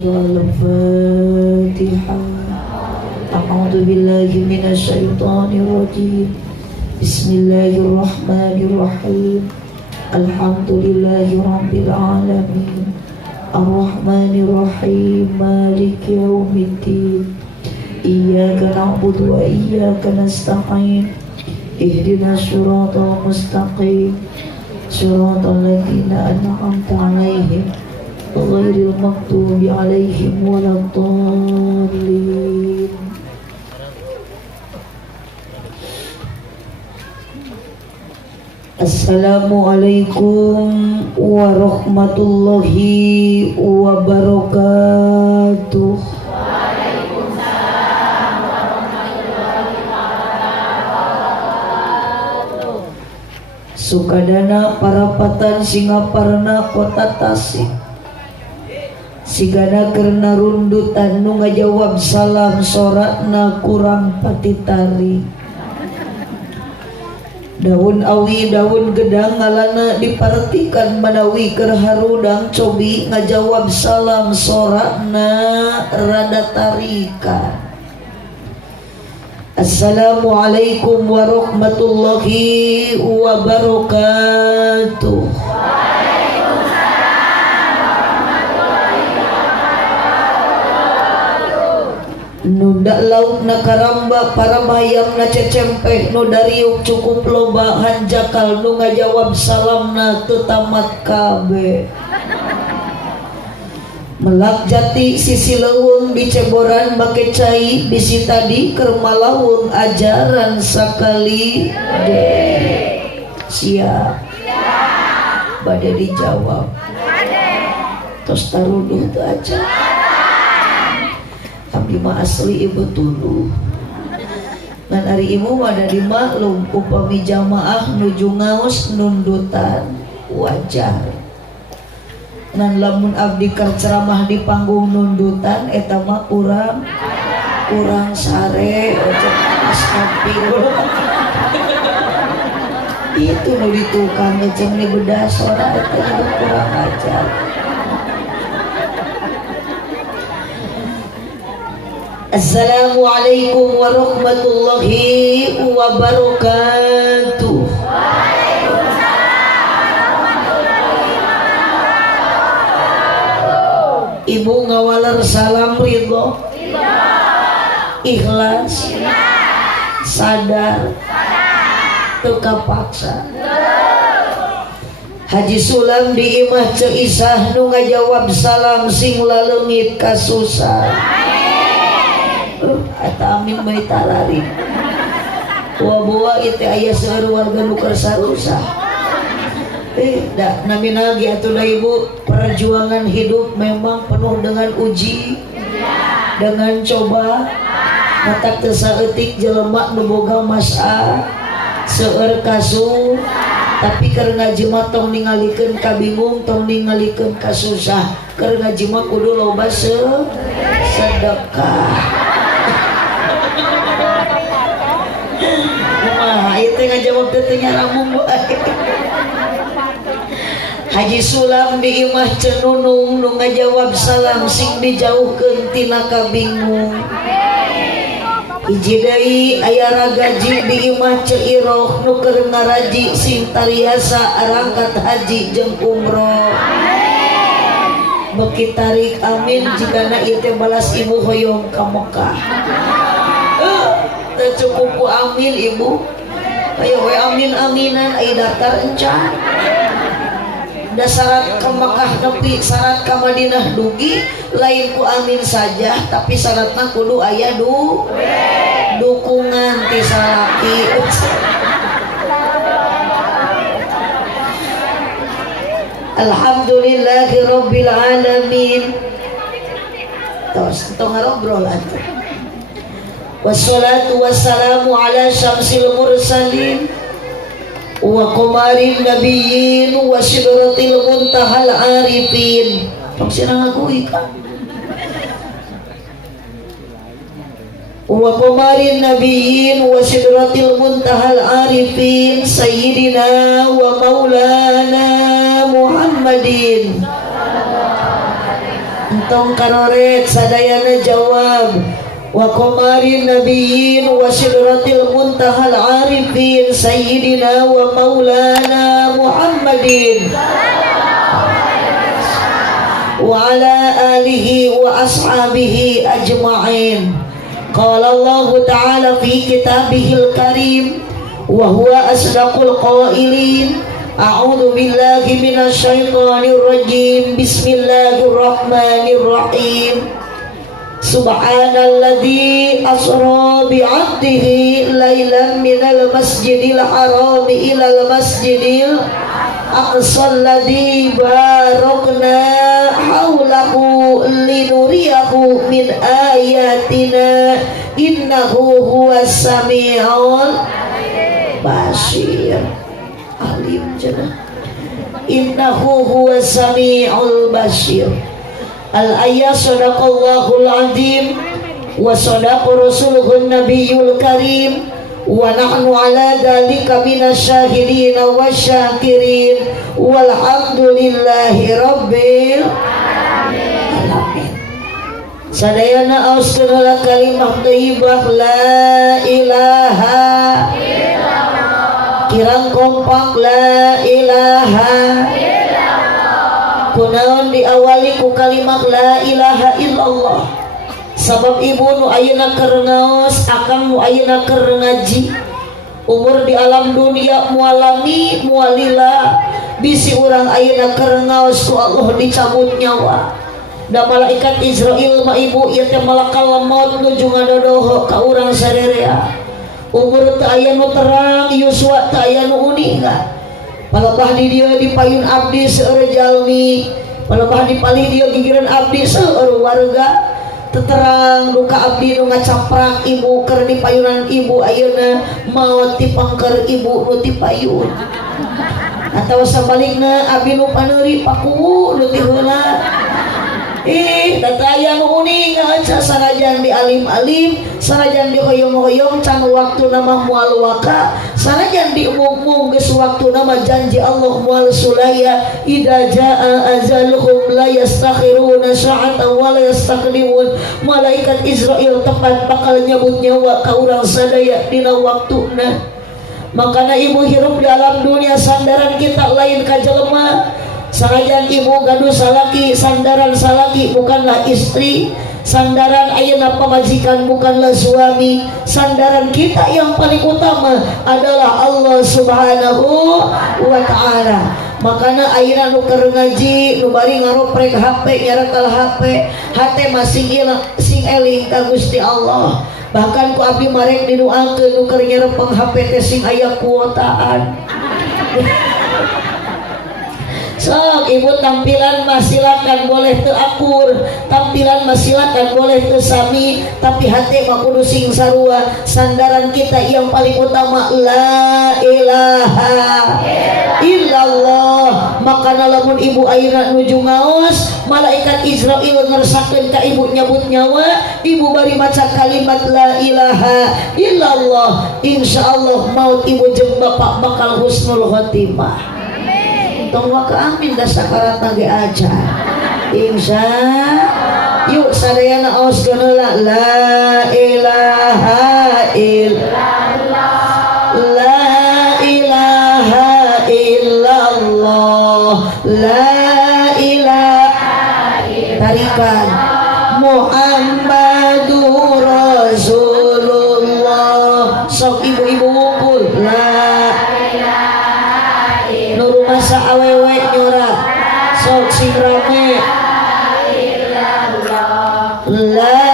Al-Fatihah. A'udzu billahi minasy syaithanir rajim. Bismillahirrahmanirrahim. Alhamdulillahi rabbil alamin. Ar-Rahmanir Rahim. Maliki yaumiddin. Iyyaka na'budu wa iyyaka nasta'in. Ihdinas siratal mustaqim. Siratal ladzina an'amta 'alaihim ghairil maghdubi 'alaihim waladdallin. Assalamualaikum warahmatullahi wabarakatuh. Waalaikumsalam warahmatullahi wabarakatuh. Sukadana parapatan Singaparna kota Tasik. Sigana kerna rundutan nu ngajawab salam soratna kurang patitari. Daun awi daun gedang ngalana dipartikan manawi keur harudang cobi ngajawab salam soratna rada tarikan. Assalamualaikum warahmatullahi wabarakatuh. Nunda lauk na karamba para mayam na cecempeh nu dariuk cukup loba hanjakal nu ngajawab salam na tetamat kabe. Melak jati sisi leuweung biceboran make cai bisi tadi keur malawung ajaran sakali de. Siap bade dijawab tos taruduh teu aja. Abdi mah asli ibu tuluh. Ngan ari ibu ada di maklum upami jamaah nuju ngaos nundutan wajar. Ngan lamun abdi keur ceramah di panggung nundutan eta mah urang sare ojek astagfirullah. Itu nu ditukang eceng ni bedah sora eta juga kurang ajar. Assalamualaikum warahmatullahi wabarakatuh. Ibu ngawaler salam ridho, ikhlas, sadar, teu kapaksa. Haji Sulam di imah Ceisah nu ngajawab salam sing laleungit kasusah. Eta amin bae talari. Tua-bua itu aya seueur warga nu keur sarusah. Da namina ge atuh ibu, perjuangan hidup memang penuh dengan uji, dengan coba. Matak teu saeutik jelema nu boga mas'a seueur kasu, tapi keur ngaji mah tong ningalikeun kabingung, tong ningalikeun kasusah. Keur ngaji mah kudu loba sedekah. Itu ngajawab tetenya ramung bae. Haji Sulam di imah Cenunung nu ngajawab salam sing dijauhkeun tina kabingung. Hiji deui aya ragaji di imah Ceiroh nu keur ngaraji sing tariasa arangkat haji jeung umroh. Beki tarik amin jigana ieu teh balas ibu hoyong ka Mekah. Teu cukup ku amin ibu. Ayo we amin-aminan aya daftar encan. Da syarat ke Mekah nepi syarat ke Madinah dugi lain ku amin saja, tapi syaratna kudu aya dukungan ti salaki. Alhamdulillahirabbil alamin. Tos tong ngobrol atuh. Wassalatu wassalamu ala syamsil mursalin wa qamarin nabiyyin wa sidratil muntahal arifin. Tong sira ngakui kan. Wa qamarin nabiyyin wa sidratil muntahal arifin sayyidina wa maulana Muhammadin tong karoret sadayana jawab wa qamarin nabiyyin wa sidratil muntahal arifin sayyidina wa maulana Muhammadin wa ala alihi wa ashabihi ajma'in. Qala Allah ta'ala fi kitabihil karim wa huwa asdaqul qailin. A'udzu billahi minasy syaithanir rajim. Bismillahirrahmanirrahim. Subhanalladzi asra bi'abdihi lailan minal masjidil haram ilal masjidil aqsal ladzi barakna haulahu linuriyahu min ayatina innahu huwas samiul basir. Alim cenah. Innahu huwas samiul basir. Al-ayat sadaqallahul azim wa sadaqa rasuluhun nabiyul karim wa nahnu ala dhalika minasyahidin wa syakirin walhamdulillahi rabbil alamin. Sadayana auskenala kalimah thayyibah la ilaha illallah. Kirang kompak la ilaha kunaon diawali ku kalimat la ilaha illallah. Sabab ibu nu ayeuna keur ngaos, akang nu ayeuna keur ngaji, umur di alam dunia mualami mualila bisi urang ayeuna keur ngaos ku Allah dicabut nyawa. Da malaikat Israil mah ibu ieu teh malakal maut nuju ngadodoho ka urang sarerea. Umur teu aya nu terang, yuswa teu aya nu uningan. Palebah di dia dipayun abdi seueur jalmi, palebah dipalih dia gigireun abdi seueur warga. Teterang duka abdi nu ngacaprak ibu keur dipayunan ibu ayeuna maot ti pangker ibu nu ti payun. Atawa sabalikna abdi nu paneuri paku nu ti heula. Dataya nu uning aca sanajan di alim-alim, sanajan di hoyong-hoyong can waktu nama mual waka, sanajan di umum-umum geus waktu nama janji Allah mual sulaya. Idza jaa azaluhum la yastakhiruna sa'atan wa la yastaqdimun. Malaikat Israil tepat bakal nyabut nyawa ka urang sadaya dina waktuna. Makana ibu hirup di alam dunia sandaran kita lain ka jelema. Sanajan ibu gaduh salaki, sandaran salaki bukanlah istri, sandaran ayeuna pamajikan bukanlah suami, sandaran kita yang paling utama adalah Allah Subhanahu wa ta'ala. Makana ayeuna nu keur ngaji nu bari ngaroprek HP nyarekel HP, hate masih sing eling ka Gusti Allah. Bahkan ku abdi marek didoakeun nu keur nyarepeng HP teh sing aya kuotaan. Sok ibu tampilan mah silakan boleh teu akur, tampilan mah silakan boleh teu sami, tapi hati mah kudu sing sarua. Sandaran kita yang paling utama la ilaha illallah. Makana lamun ibu ayeuna nuju ngaos, malaikat Israil ngersakeun ka ibu nyabut nyawa, ibu bari maca kalimat la ilaha illallah, insyaallah maut ibu jeung bapak bakal husnul khotimah. Tunggu ke amin dah sakarat nage aja. Insya yuk sadayana auskeunala la ilaha illallah, la ilaha illallah, la ilaha tarikan Muhammadur Rasulullah. Sok ibu-ibu ngumpul la masa awewe nyorak sok sing rame la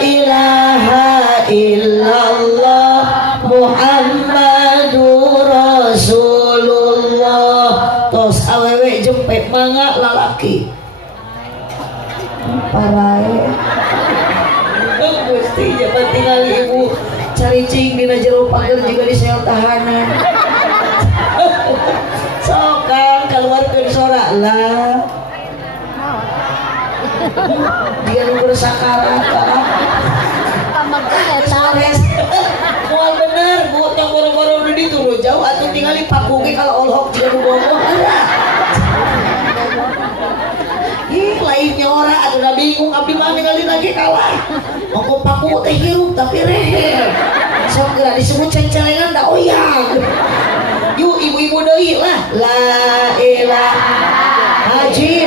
ilaha illallah Muhammadur Rasulullah. Tos awewe jempet mangga lalaki parae Gusti jabat tinggal ibu cari cing dina jero pager juga diseot tahanan. Sokan keluarkeun sorak lah. Dia nu bersakarat moal bener bu, tong boro-boro nu dituru jauh atuh tingali pakuge kalau olhok jeung bobo. Ih lain nyora atuh da bingung abdi mah ningali lagi kalah. Mongko paku teh hirup tapi rehe. Sok geura disebut ceng-celengan da oyang. Yuk ibu-ibu deui lah. La ilaha haji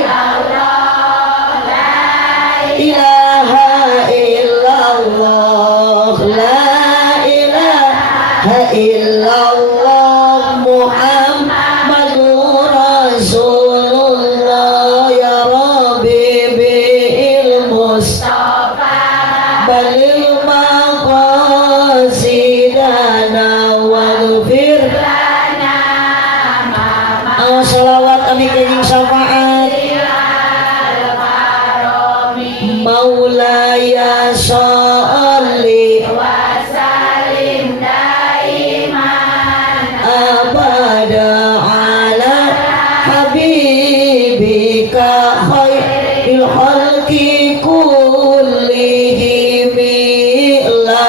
ilaha illallah la ilaha illallah Muhammadur Rasulullah ya Rabbi bil Mustafa balil maqasidana waghfir lana salawat ami kanjing syafaat Maulaya sholli wa sallim daiman abada ala habibika khairil khalqi kullihim la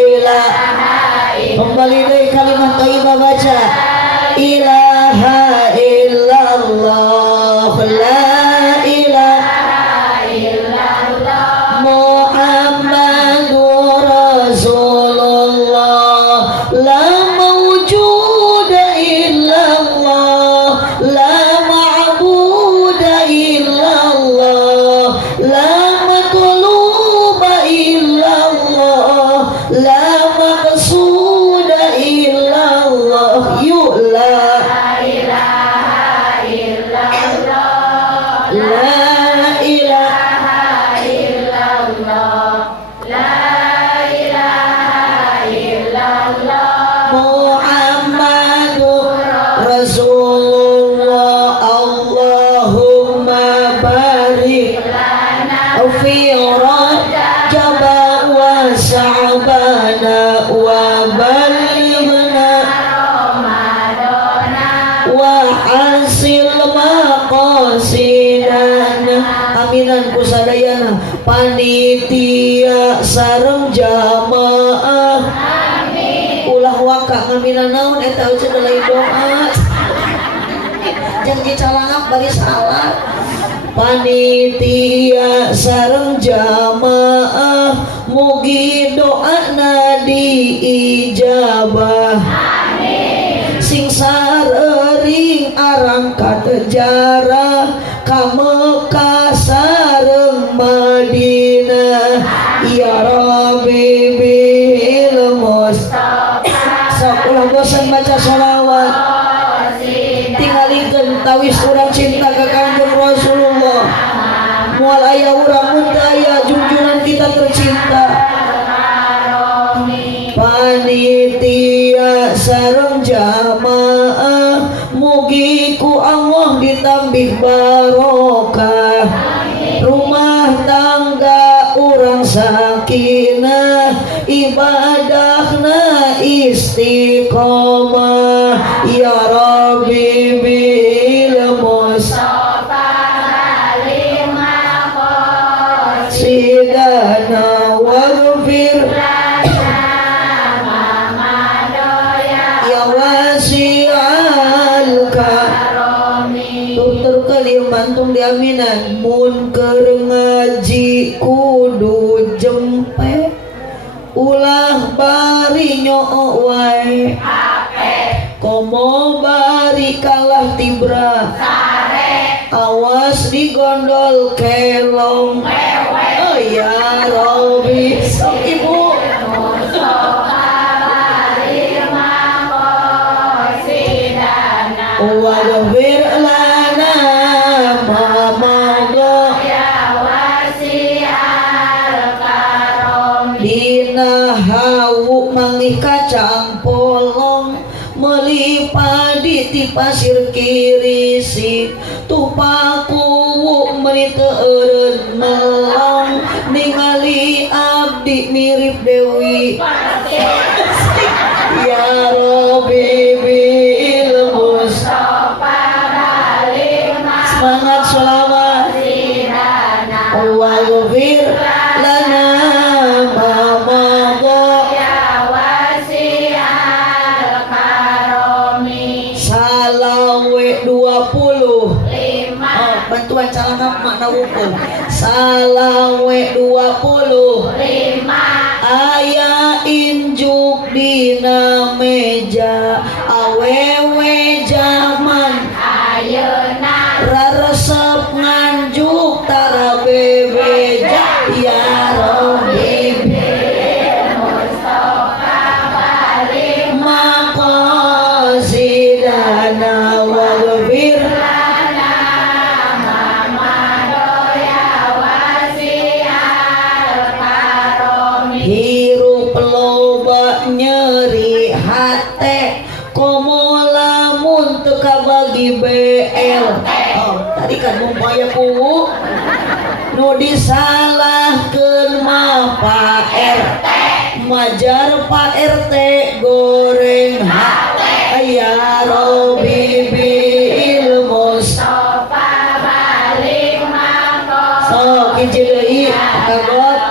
ilaha kembali dari kalimat thayyibah baca ilaha illallah la aminan kusadayana panitia sareng jamaah amin ulah waka ngaminan naon eta euceun lain doa janji calangap bari salah panitia sareng jamaah mugi doana diijabah amin sing sareuring arang katejarah ka Mekah sareng Madinah ya Rabbi bil Mustafa sok ulah bosan baca sholawat tingalikeun tawis urang cinta ka Kanjeng Rasulullah moal aya urang mun aya junjungan kita tercinta panitia sareng jamaah mugi ku Allah ditambih barokah rumah tangga urang sakinah ibadahna istiqomah ya Rabbi bil Mustafa lima qasidana waghfir mantung diaminan mun keur ngaji kudu jempe ulah bari nyoo wae komo bari kalah tibra awas digondol kelong oh ya Robi sok ibu waghfir lana dina hawu mangih kacang polong meuli padi ti pasir kirisi tupaku meuli teu eureun melong ningali abdi mirip Dewi ya Rabbi bil Mustafa semangat sholawat waghfir lana salawe 25 bantuan calangap makna wuku 25 aya injuk dina meja awewe zaman ayeuna raresep nganjuk tara bebeja ya Rabbi maqasidana waghfir hirup loba nyeri hate komo lamun teu kabagi BL. Oh, tadi kan mumpaya kuwu nu disalahkeun mah Pak RT majar Pak RT goreng hate ya Rabbi bil mustafa balik mangko sok hiji deui kagot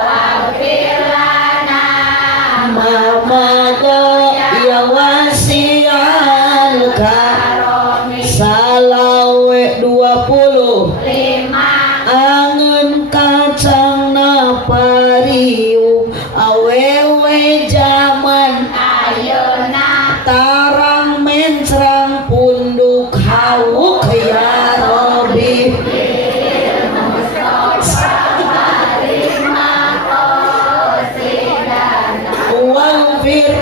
mama go ya wasial karomi salawe 25 angen kacang na pariu awewe zaman ayeuna tarang mencrang punduk hawuk ya Rabbi waghfir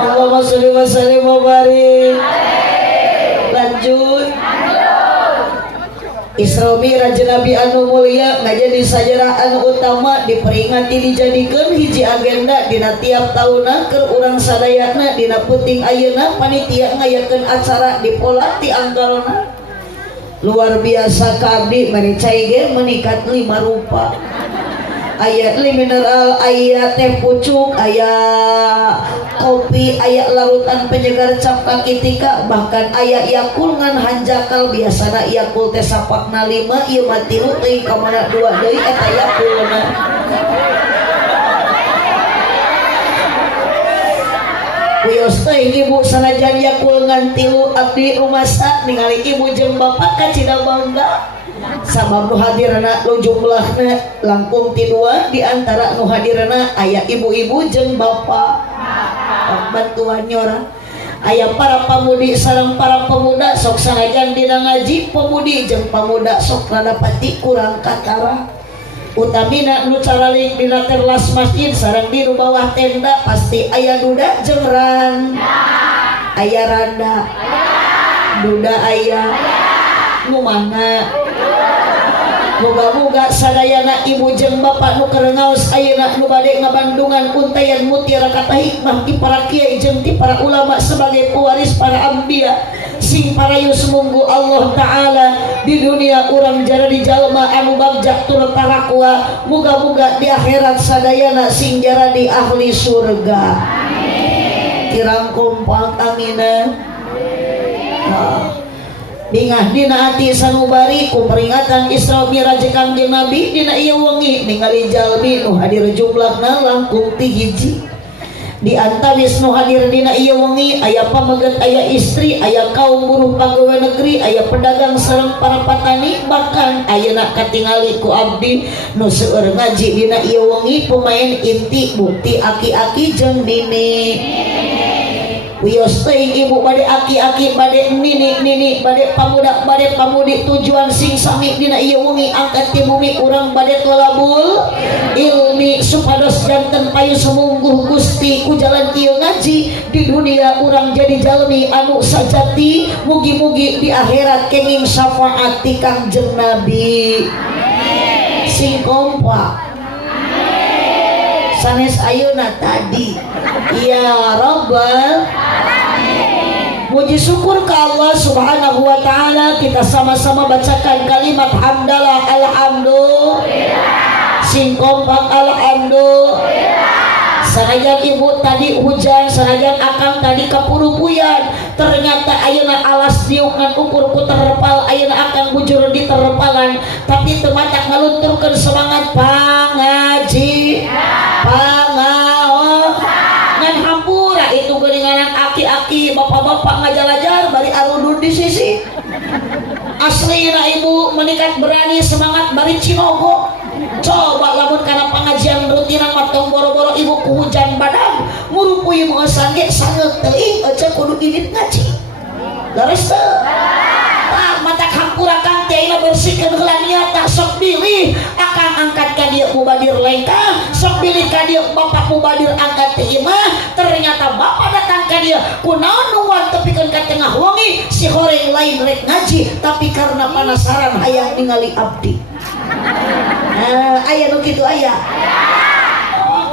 Allahumma sholli wa sallim wa barik. Lanjut Isra Mi'raj Nabi anu mulia ngajadi sajarah anu utama diperingati dijadikeun hiji agenda dina tiap tauna keur urang sadayana dina puting ayeuna panitia ngayakeun acara dipola ti anggalna luar biasa kabdi menicai ge menikat 5 rupa aya mineral aya teh pucuk aya kopi aya larutan penyegar cap kaki tika bahkan aya yakul ngan hanjakal biasana yakul teh sapakna 5 ieu mah 3 teuing ka mana 2 deui eta yakulna wios teh ibu sanajan yakul ngan 3 abdi rumasa ningali ibu jeung bapak kacida bangga sabab nu hadirna nu jumlahna langkung ti 2 di antara nu hadirna aya ibu-ibu jeung bapak bantuan nyora aya para pamudi sareng para pemuda sok sanajan dina ngaji pemudi jeung pamuda sok rada pati kurang katara utamina nu caralik dina terlas masjid sareng di nu bawah tenda pasti aya duda jeung aya randa duda aya nu mana moga-moga sadayana ibu jeung bapak nu keur ngaos ayeuna nu bade ngabandungan untayan mutiara kata hikmah ti para kiai jeung ti para ulama sebagai pewaris para anbiya sing parayus munggu Allah taala di dunia urang jadi jalma anu bagjak tur tarakwa moga-moga di akhirat sadayana sing jadi ahli surga amin kirang kompak aminan bingah dina ati sanubari ku peringatan Isra Mi'raj Kangjeng Nabi dina ieu wengi ningali jalmi nu hadir jumlahna langkung 3 hiji di antawis nu hadir dina ieu wengi aya pameget aya istri aya kaum buruh pagawe negeri aya pedagang sareng para petani bahkan ayeuna katingali ku abdi nu seueur ngaji dina ieu wengi pemain inti bukti aki-aki jeung dini wios teuing ibu bade aki-aki bade nini bade pamuda bade pamudi tujuan sing sami dina ieu wengi angkat ti bumi urang bade tolabul ilmi supados janten payu sumungguh Gusti ku jalan ieu ngaji di dunia urang jadi jalmi anu sajati mugi-mugi di akhirat kenging syafaat ti Kangjeng Nabi amin sing kompak sanes ayeuna tadi ya Rabbal puji syukur ke Allah subhanahu wa ta'ala kita sama-sama bacakan kalimat hamdalah alhamdulillah sing kompak alhamdulillah sanajan ibu tadi hujan sanajan akang tadi kapurupuyan ternyata ayeuna alas diuk ngan ukur ku terpal ayeuna akang bujur di terpalan tapi teu matak ngalunturkeun semangat pangaji pangaos ngan hampura itu geuningan aki-aki bapak-bapak ngajalajar bari arudun di sisi Asli na ibu menikat berani semangat bari Cinogo. Coba lamun kana pengajian rutinan matong boro-boro ibu ku hujan badang murupui moal sangge sangeut teuing aja kudu init ngaji. Leres teu? Tah mata hampura kang teh ayeuna bersihkeun heula niat tah sok pilih akang angkat ka dieu mubadir lengkah sok pilih ka dieu bapak mubadir angkat teh imah ternyata bapak datang ka dieu kunaon nu tepikeun ka tengah wengi si horeng lain rek ngaji tapi karena penasaran hayang ningali abdi. Aya nu kitu aya.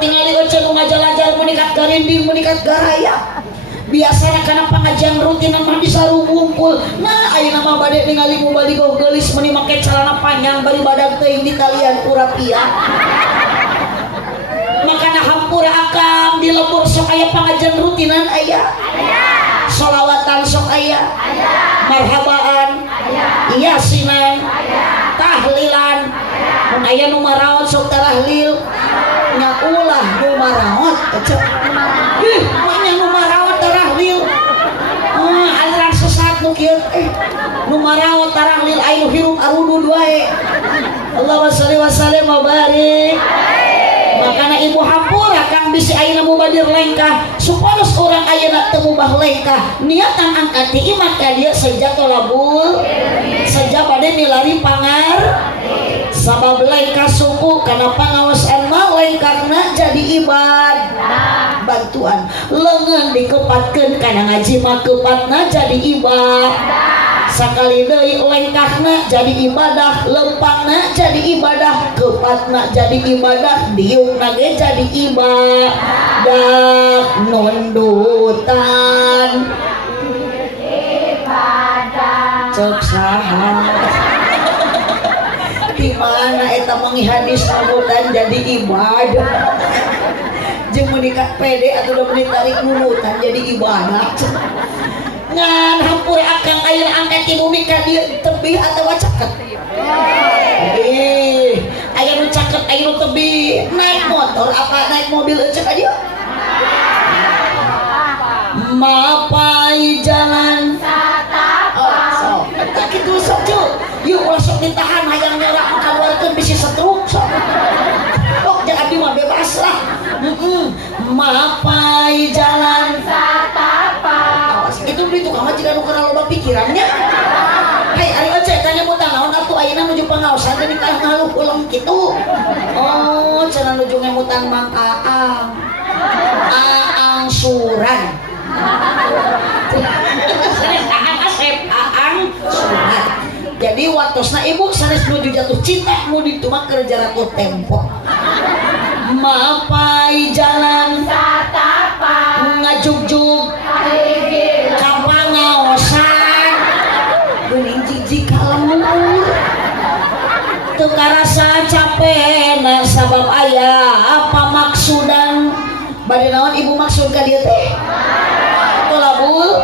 Tingali euceun nu ngajalajar menikat garinding menikat garaya. Biasana kana pengajian rutinan mah disarungungkul. Nah ayeuna mah bade ningali mubalighah geulis meuni make celana panjang bari badag teuing di talian urapia. Makana hampura akam di lembur sok aya pengajian rutinan aya. Sholawatan sok aya. Marhabaan. Yasinan. Tahlilan. Mun aya nu maraot sok tarahlil. Nya ulah nu maraot ecep. Ih, manya nu maraot tarahlil. Aliran sesat nu kieu nu maraot tarahlil aya nu hirup arudud wae. Allahumma shalli wa sallim wa barik. Makana ibu hampura kang bisi ayeuna mubadir lengkah supados urang ayeuna teu mubah lengkah niatan angkat ti imah ka dieu saja tolabul saja bade milari pangar sabab lengkah suku kana pangaosan mah lengkahna jadi ibad bantuan leungeun dikepatkeun kana ngaji mah kepatna jadi ibad sakali deui lengkahna jadi ibadah lempangna jadi ibadah kepatna jadi ibadah diungna ge jadi ibadah nundutan ibadah cek saha di mana eta mangi hadis nundutan jadi ibadah jeung menikah pede atau udah menitarik nundutan jadi ibadah ngan hampura akang ayeuna angkat ti bumi ka dieu tebih atawa caket. Aya nu caket aya nu tebih naik motor apa naik mobil euceuk ka dieu? Mapai jalan satapak. Tak kitu sok cu. Yuk ulah sok ditahan hayang nyorak kaluarkeun bisi setruk sok. Sok jangan abdi mah bebas lah. Mapai jalan satapak. Itu beli tukang mah jika nu kana loba pikirannya. Hai ari ece tanya mutang naon atuh ayeuna nuju pangaosan teh nikah ngaluh ulang kitu. Oh, cenah nuju ngemutang Mang Aang. Aang suran. Sanes Aang Asep, Aang suran. Jadi waktosna ibu sanes nuju jatuh cinta nu ditu mah keur jaratul tempo. Mapai jalan satapak ngajugjug kapangaosan geuning jijik kalemur teu karasa capena sabab aya apa maksudan bade naon ibu maksud ka dieu teh tolabul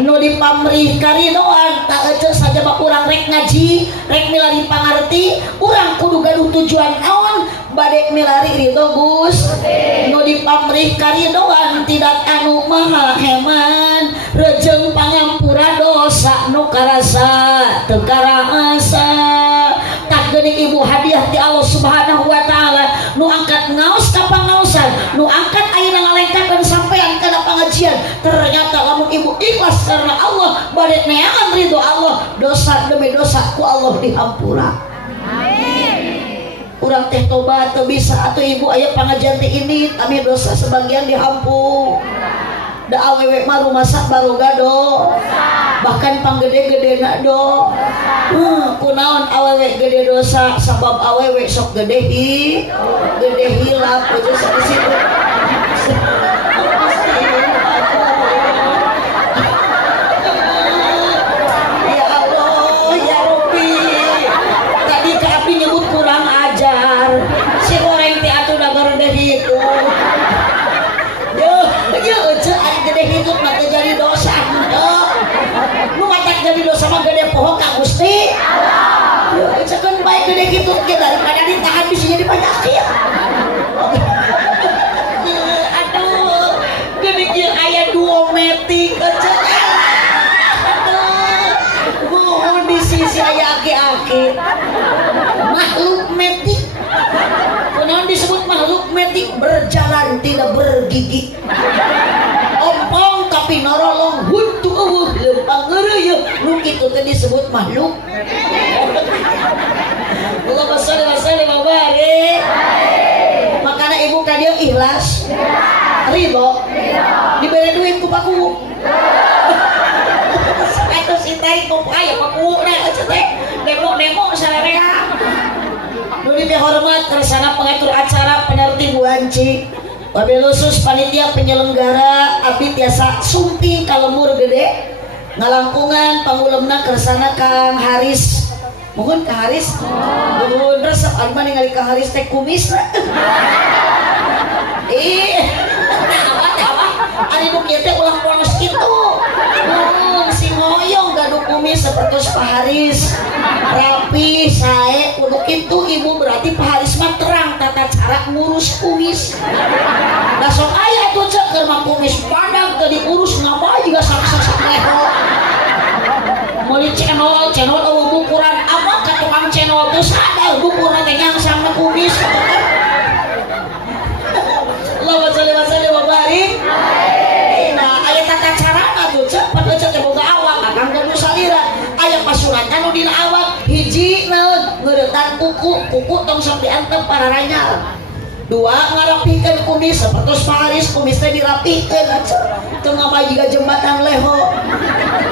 nu dipamrih karidoan tak ece saja bak urang rek ngaji rek milari pangarti urang kudu gaduh tujuan naon bade milari ridho Gusti nu dipamrih karidoan tidak anu maha heman rejeng pangampura dosa nu karasa teu karasa tak geuning ibu hadiah ti Allah Subhanahu wa taala nu angkat ngaos ka pangaosan nu angkat ayeuna ngalengkakeun sampean kana pengajian ternyata lamun ibu ikhlas karena Allah bade neangan ridho Allah dosa demi dosa ku Allah dihampura. Urang teh tobat teu bisa atuh ibu aya pangajian teh ini kami dosa sebagian dihampur. Da awewe mah rumasak baroga do. Bahkan panggede-gedena do. Kunaon awewe gede dosa sabab awewe sok gede hilap aja sampai situ. Ya Allah, ya Rabbi. Tadi ka abdi nyebut kurang ajar. Si goreng teh atuh da gede itu. Yo ece ari gede hidup mah teh jadi dosa henteu. Nu matak jadi dosa mah gede poho ka Gusti Allah. Yo ece kan bae gede kitu ge daripada ditahan bisa jadi penyakit. Aduh, gede kieu aya duometik ece. Aduh. aki-aki makhluk metik. Kunaon disebut makhluk metik? Berjalan tidak bergigi, ompong tapi norolong huntu eueuh leumpang ngeureuyeuh, nu kitu teh disebut makhluk. Allahumma shalli wa sallim wa barik. Makana ibu ka dieu ikhlas, ridho, dibere duit ku paku. Katos itari ku aya paku na teh demo sarerea. Nuli teh hormat kersana pengatur acara penertib wanci. Wabil khusus panitia penyelenggara abdi tiasa sumping ka lemur gede. Ngalangkungan pangulemna kersana Kang Haris. Mohon Kang Haris. Mohon resep alma ningali Kang Haris teh kumis. Apa? Ari nu kieu teh ulah ponos kitu. Si ngoyong gaduh kumis seperti Pak Haris. Rapi, sae, kudu kitu ibu berarti Pak Haris mah terang tata cara ngurus kumis. Da sok aya tuh cek keur mah kumis padang teu diurus ngapa juga sak-sak leho. Meuli channel eueuh bukuran apa ka tukang channel teu sadar bukuran teh nyangsangna kumis. Allahumma shalli wa sallim wa barik. Nah, aya tata carana tuh cek padahal cek teh boga awak kakang kudu salira. Aya pasuratan nu dina awak hiji naon ngeuretan kuku tong sok diantep para ranyal. Dua ngarapikeun kumis sapertos Pak Haris kumis teh dirapikeun teu ngamajiga jembatan leho.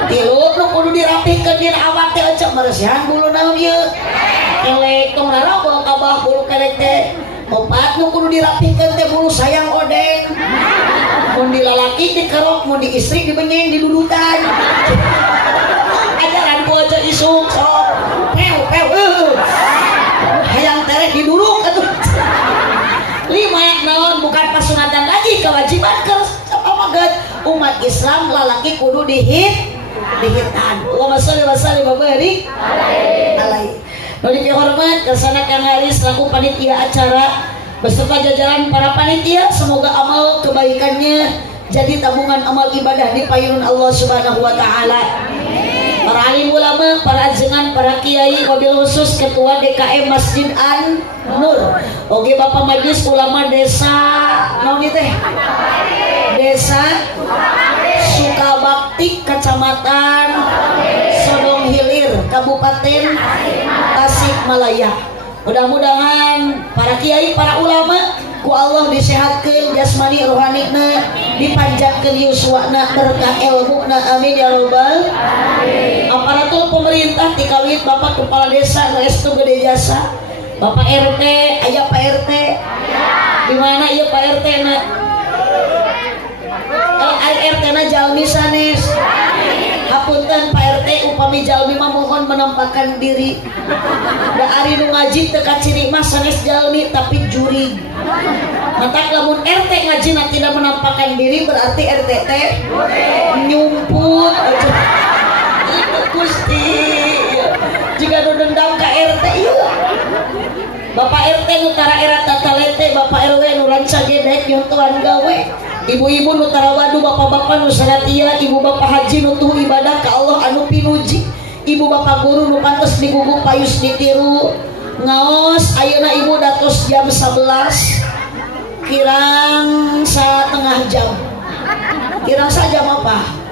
Tilu nu kudu dirapikeun dina awak teh ecek maresihan bulu naon ieu. Kelek tong rarabol kabah bulu kelek teh. Opat nu kudu dirapikeun teh bulu sayang odeng. Mun di lalaki dikerok, mun di istri dibenyeng didudutan. Ajaran ku aja isuk sok. Peu. Hayang tereh diduruk atuh. 5 naon bukan pasunatan lagi kewajiban ke umat Islam lalaki kudu dihitan. Allahumma shalli wa sallim wa barik alaihi. Nuli dihormat kersana Kang Haris selaku panitia acara beserta jajaran para panitia, semoga amal kebaikannya jadi tabungan amal ibadah di payungan Allah Subhanahu wa taala. Para alim ulama, para ajengan, para kiai, wabil khusus ketua DKM Masjid An-Nur. Oke Bapak Majelis Ulama Desa naon teh? Desa Sukabakti, Kecamatan Sodong Hilir, Kabupaten Tasikmalaya. Mudah-mudahan para kiai, para ulama ku Allah disehatkeun jasmani rohanina, dipanjatkeun yuswana berkah ilmuna, amin ya rabbal alamin. Aparatur pemerintah tikawit Bapak Kepala Desa restu gede jasa. Bapak RT, aya Pak RT. Di mana ieu Pak RT na? RT na jalmi sanes. Hapunten Pak RT upami jalmi mah mohon menampakkan diri. Da ari nu ngaji teu ka ciri mah sanes jalmi tapi juri. Mata lamun RT ngaji tidak menampakkan diri berarti RT teh nyumput. Gusti. Jika nu dendam ka RT ieu. Bapak RT nu tara era tatalete, Bapak RW nu ranca gedek nyontohan gawe. Ibu-ibu nu tara wadu, bapak-bapak nu sanatia, ibu bapak haji nu tuh ibadah ka Allah anu pinuji. Ibu bapak guru nu pantes diguguk payus ditiru. Ngaos ayeuna ibu datos jam 11 kirang setengah jam. Kirang sajam apa?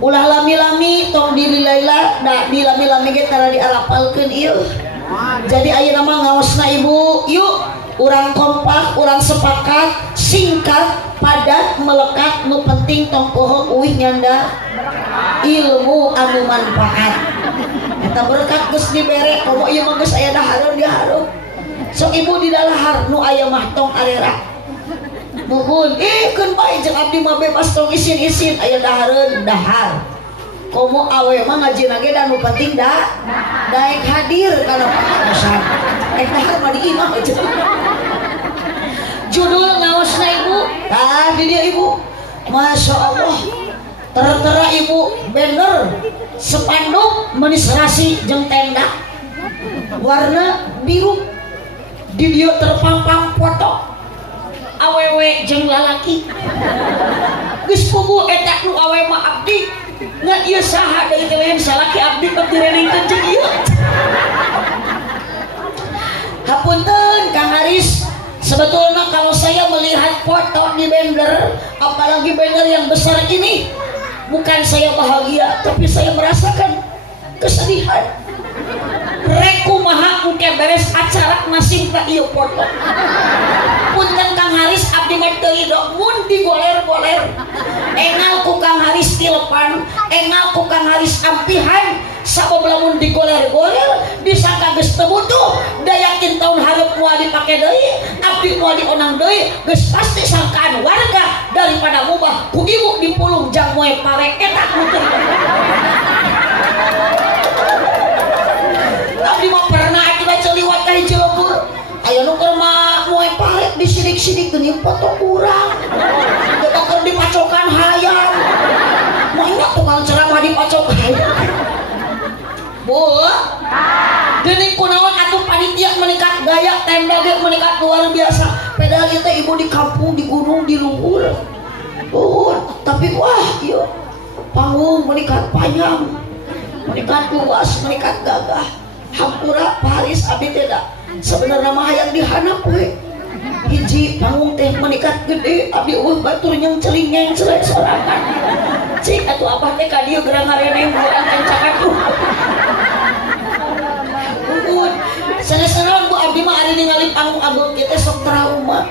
Ulah lami-lami tong dililaila, da dilami-lami ge tara diarapalkeun ieu. Jadi ayeuna mah ngaosna ibu, yuk urang kompak, urang sepakat, singkat, padat, melekat, nu penting tong poho uih nyanda ilmu anu manfaat. Eta berkat geus dibere, komo ieu mah geus aya dahareun dihareun. Sok ibu di dalahar nu aya mah tong arera. Muhun, keun bae jeung abdi mah bebas tong isin-isin aya dahareun dahar. Komo awe mah ngajina ge da nu penting daek hadir kana pangarasan. Dahar mah diimah aja. Judul ngaosna ibu, tah di dieu ibu. Masya Allah. Tera-tera ibu banner spanduk menis rasi jeung tenda warna biru. Di dieu terpampang foto awewe jeung lalaki. Geus puguh eta nu awewe mah abdi. Nggak ieu saha deui teh salaki abdi keur direningkeun jeung ieu. Hapunten Kang Haris, sebetulnya kalau saya melihat foto di banner, apalagi banner yang besar ini, bukan saya bahagia, tapi saya merasakan kesedihan. Reku maha udah beres acara nasib tak iya foto. Punten Kang Haris abdi mah teu dok mun digoler-goler. Engal ku Kang Haris tilepan, engal ku Kang Haris ampihan. Sababla mun digoler-goler disangka geus teu butuh, da yakin tahun hareup moal dipake deui, abdi moal dionang deui, geus pasti sangkaan warga daripada mubah ku ibu dipulung jang moe parek eta nutur. Abdi mah pernah akibat celiwat ka hiji lembur. Aya nu keur mah moe parek disidik-sidik geuning foto urang. Teu keur dipacokan hayang. Moe tukang ceramah dipacok hayang. Bu, geuning kunaon atuh panitia meningkat gaya, tenda ge meningkat luar biasa. Padahal kita ibu di kampung, di gunung, di luhur. Tapi wah, iya panggung meningkat panjang, meningkat luas, meningkat gagah. Hampura Paris abdi tidak. Sebenarnya mah hayang dihanap we. Hiji panggung teh meningkat gede, abdi batur yang celingeng celek sorangan. Cik atuh abah teh ka dieu gerang ngareneng bulan kencakan tuh. Sana-sana Bu abdi mah ari ningali panggung abang kita sok trauma.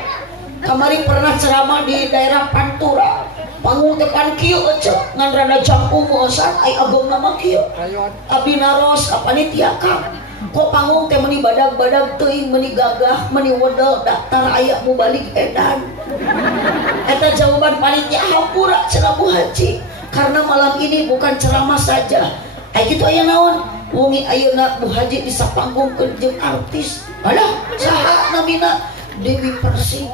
Kamari pernah ceramah di daerah Pantura. Panggung tepan kieu ecek ngan rada jampu mosan ai abang nama kieu. Abdi naros ka panitia Kang. Kok panggung teh meuni badag-badag teuing meuni gagah meuni wedel daftar aya mu balik edan. Eta jawaban panitia hampura cenah Bu Haji. Karena malam ini bukan ceramah saja. Ai kitu aya naon? Wongi ayeuna Bu Haji bisa panggungkeun jeung artis. Alah, saha namina Dewi Persik.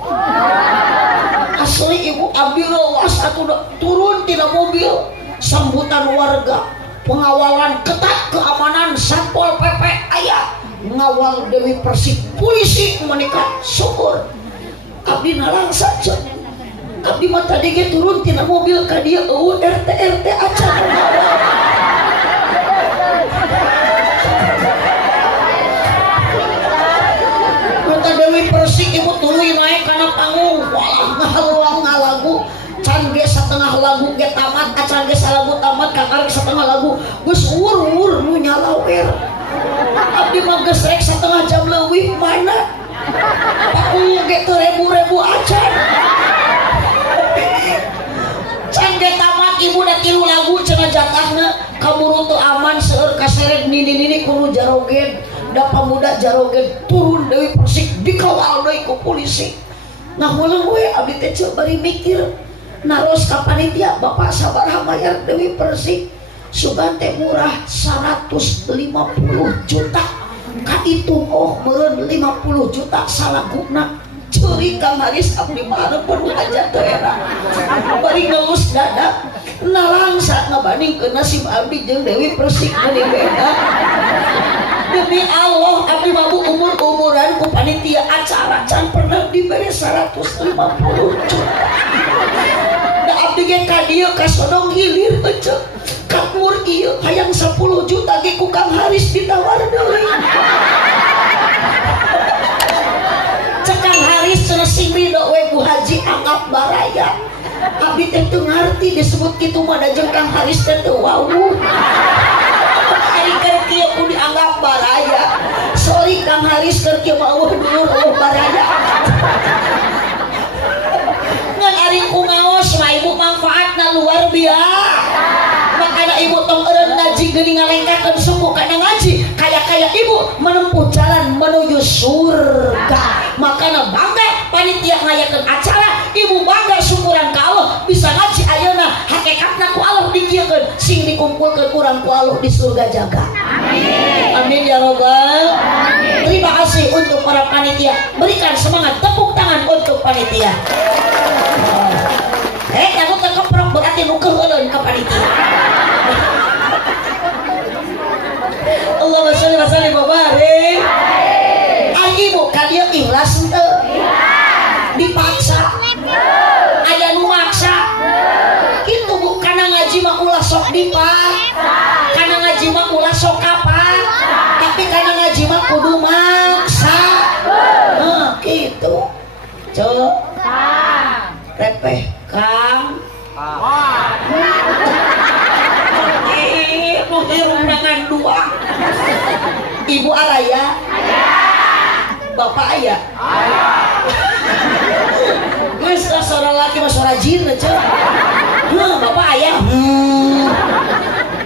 Asli ibu abdi rawas atuh turun tina mobil, sambutan warga, pengawalan ketat, keamanan Satpol PP aya ngawal Dewi Persik, polisi menikah syukur. Abdi nalang saja. Abdi mah tadi ge turun tina mobil ka dieu eueuh RT acan ngawal. Dewi Persik ibu tuluy naik karena panggung walah ngahaluang ngalagu can ge satengah lagu ge tamat acan ge salagu tamat kakar satengah lagu geus wur nu nyalawer. Abdi mah geus rek satengah jam leuwih mana panggung ge teu rebu-rebu acan can ge tamat ibu da 3 lagu cenah jatahna kaburu teu aman seueur kaseret nini kudu jarogen. Da pamuda jarogen turun Dewi Persik dikawal deui ku polisi. Nah muleng we abdi teh ceu bari mikir naros ka panitia Bapak sabaraha mayar Dewi Persik. Sugan teh murah 150 juta. Ka itu meureun 50 juta salaguna. Ceurik Kang Haris abdi mah pun aja teu era. Bari ngeus dada nalang saat ngabandingkeun nasib abdi jeung Dewi Persik meuni beda. Demi Allah abdi mabu umur-umuran ku panitia acara can pernah diberi 150 juta. Da abdi ge ka dieu ka sodong hilir eceu. Kakmur ieu hayang 10 juta ge ku Kang Haris ditawar deui. Cek Kang Haris cenah simrido we Bu Haji anggap baraya. Abdi teh teu ngarti disebut kitu mah da jeung Kang Haris teh teu wau. Ari keur kieu ku dianggap baraya. Sorry Kang Haris keur kieu mah dulur baraya. Ngan ari ku ngaos mah ibu manfaatna luar biasa. Makanya ibu tong eureun ngaji geuning ngalengkakeun suku kana ngaji. Kaya ibu menempuh jalan menuju surga. Makanya bangga panitia ngayakeun acara, ibu bangga syukuran ka Allah bisa ngaji ayeuna hakikatna ku Allah dikieukeun sing dikumpulkeun urang ku Allah di surga jaga. Amin. Amin ya rabbal. Terima kasih untuk para panitia. Berikan semangat tepuk tangan untuk panitia. Kamu kekeprok berarti nu keuleun ka panitia. Allahumma sholli wa sallim wa barik. Ibu ka dieu ikhlas henteu? Dipaksa. Aya nu maksa. Kitu Bu kana ngaji mah ulah sok dipaksa. Kana ngaji mah ulah sok apa. Tapi kana ngaji mah kudu maksa. Cok Kang. repeh Kang mau undangan dua. Ibu Araya Bapak Aya Geus suara laki mah suara jin aja. Bapak Aya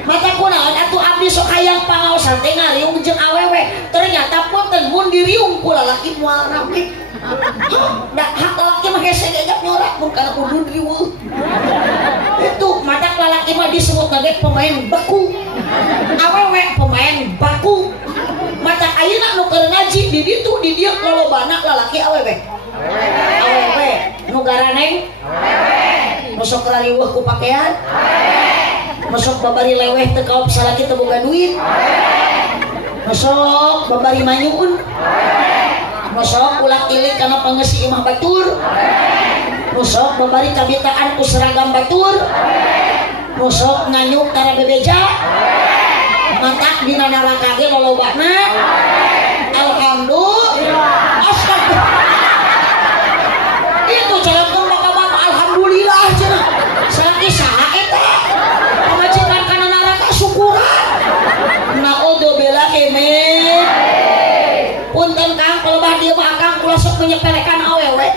mata kunaon atuh abdi sok hayang pangaosan teh ngariung jeung awewe. Ternyata punten mun diriung ku lalaki moal rame. Da hak lalaki mah hese gejak nyorak mun kana udun riweuh. Itu mata lalaki mah disebut nage pemain baku. Awewe pemain baku. Mata ayeuna nu keur ngaji di ditu di dieu lolobana lalaki awewe. Awewe nu garaneng awewe. Masuk rariweuh ku pakaian masuk babari leweh teu kaop salaki teu boga duit masuk babari manyuun masuk ulah ilik kana pangeusi imah batur masuk babari kabitaan ku seragam batur masuk nganyuk tara bebeja mantak dina neraka ge lolobana alhamdulillah astagfirullah itu jalan bapak-bapak alhamdulillah cenah salaki saha eta pamajikan kana neraka syukuran naudzubillah kemet punten Kang pelebah dieu mah Kang kula sok menyepelekan awewe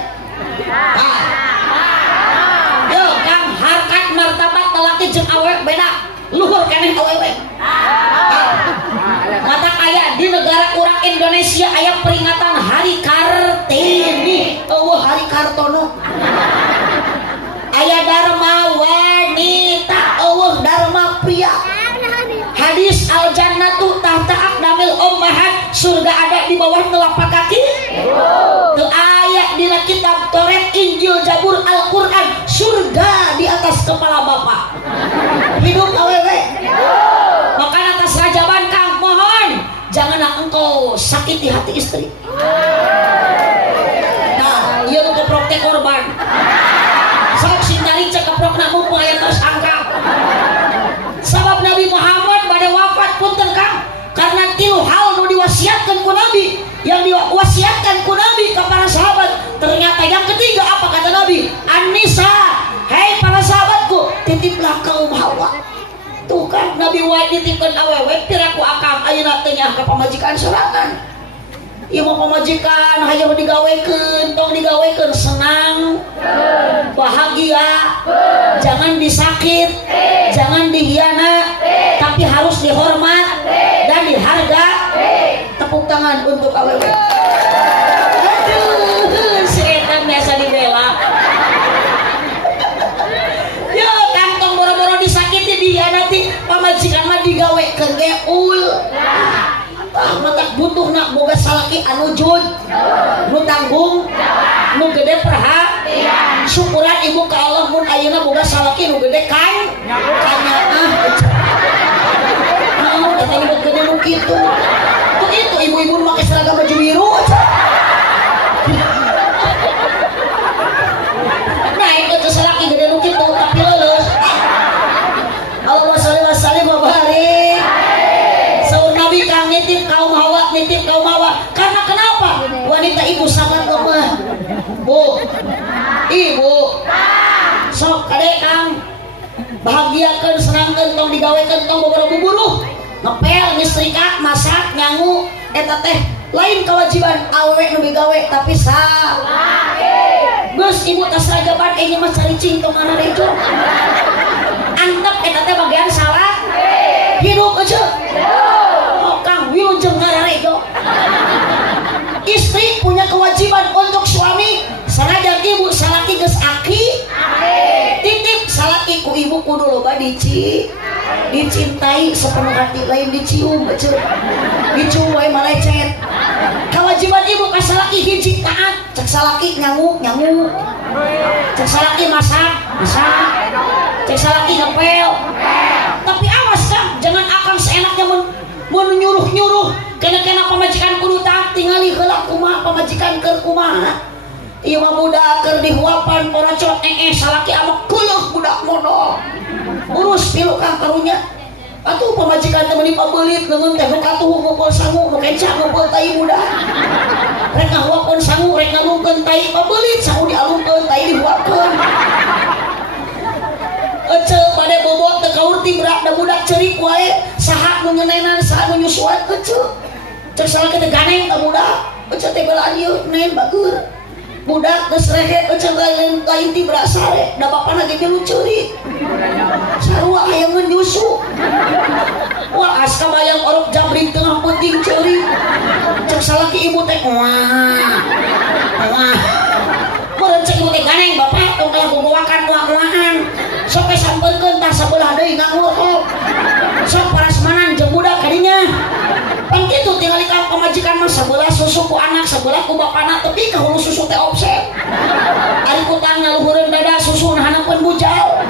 yo Kang harkat martabat lelaki jeung awewe beda luhur keneh awewe mata aya di negara urang Indonesia aya peringatan Hari Kartini eueuh Hari Kartono aya Dharma wanita eueuh Dharma pria hadis al jannatu tahta aqdamil ummahat surga ada di bawah telapak kaki teu aya dina kitab Taurat Injil Zabur Al-Qur'an surga di atas kepala bapak hidup awewe maka atas rajaban Kang mohon janganlah engkau sakiti hati istri. Nah ieu nu keprok teh korban sok sintari cek keprok na mumpung aya tersangka sabab Nabi Muhammad bade wafat punten Kang karena tilu hal nu diwasiatkeun ku Nabi yang diwasiatkan ku Nabi ke para sahabat ternyata yang ketiga apa kata Nabi An-Nisa hei para sahabatku titiplah kaum Hawa tuh kan Nabi wae dititipkeun awewe piraku akang ayeuna teh nya ka pamajikan sorangan ieu mah pamajikan hayang digawekeun tong digawekeun senang bahagia jangan disakit jangan dihianat tapi harus dihormat dan diharga tepuk tangan untuk awewe aduh si eta biasa dibela yo kantong boro-boro disakiti dihianati pamajikan mah digawekeun ge ul matak butuh nak boga salaki anu jud nu tanggung nu gede perhatian syukuran ibu ka Allah mun ayeuna boga salaki nu gede kan kanyaah mau eta ibu gede nu kitu tuh itu ibu-ibu make seragam baju biru nah itu salaki gede nu kitu tapi leuleus Allahumma sholli wa sallim wa barik saur Nabi Kang nitip kaum Hawa karena kenapa wanita ibu sangat lemah bu ibu sok kade Kang bahagiakeun senangkeun tong digawekeun tong bobogoh buburuh ngepel nyetrika masak nyangu eta teh lain kewajiban awewe nu digawe tapi geus ibu tas rajaban ieu mah caricing tong ngararejo antep eta teh bagian salah hidup aja Kang wilujeng ngararejo istri punya kewajiban untuk suami sanajan ibu salaki geus aki titip salaki ku ibu kudu loba dicintai sepenuh hati lain dicium aja dicium wae malecet kewajiban ibu ka salaki hiji taat cek salaki nyangu cek salaki masak cek salaki ngepel tapi awas Kang jangan akang seenaknya nyuruh kena pamajikan kudu taat tingali heula kumaha pamajikan keur kumaha ieu mah budak keur dihuapan porocot salaki amok keuleuk budak modal urus pilu Kang karunya atuh pamajikan teh meuni pabeulit leungeun teh atuh ngumpul sangu nu kenca ngumpul tai budak rek ngahuapkeun sangu rek ngalungkeun dialungkeun tai pabelit sahu dialungkeun tai dibuatkeun ece pada bobot teu kaur ti berak da budak ceurik wae saha nu ngeuneunan saha nu nyusuan ece cek salah kita ganeng ka budak ece teh belaan ieu nen bagur budak geus rehe ece lain ti berak sare da bapana ge milu ceurik sarua hayang nyusu wah asa bayang orok jambring tengah penting ceurik cek salah ki ibu teh wah meureun cek ibu teh ganeng bapak tong kalah guguwakan wah-wahan sok sampeurkeun tah sabelah deui ngangurkop sok parasmanan jeung budak kadinya pan kitu tinggal ka pamajikan mah sabelah susu ku anak sabelah ku bapana tepi ka hulu susu teh offset ari kutang ngaluhureun dada susu nahanapun bujal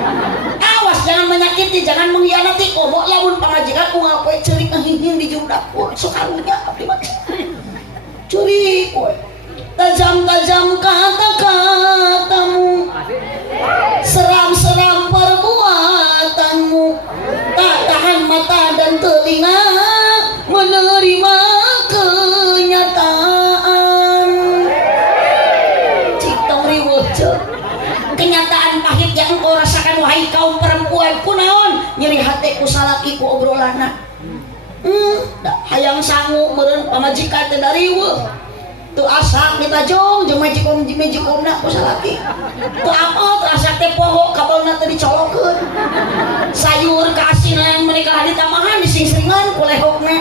awas jangan menyakiti jangan mengkhianati komo lamun pamajikan ku ngapoe ceurik ngahinging di jung dapur sok karunya abdi mah ceurik we tajam-tajam kata-katamu seram-seram perbuatanmu tak tahan mata dan telinga menerima kenyataan citong riweuh ceuk kenyataan pahit yang engkau rasakan wahai kaum perempuan kunaon nyeri hati ku salaki ku obrolanna hayang sangu meureun pamajikan teh dari riweuh tu asak ditajong jeung majikomna ku salaki tu apa tu asak teh poho kabelna teh dicolokeun sayur ka asinan menikah ditamahan dising-singan ku lehokna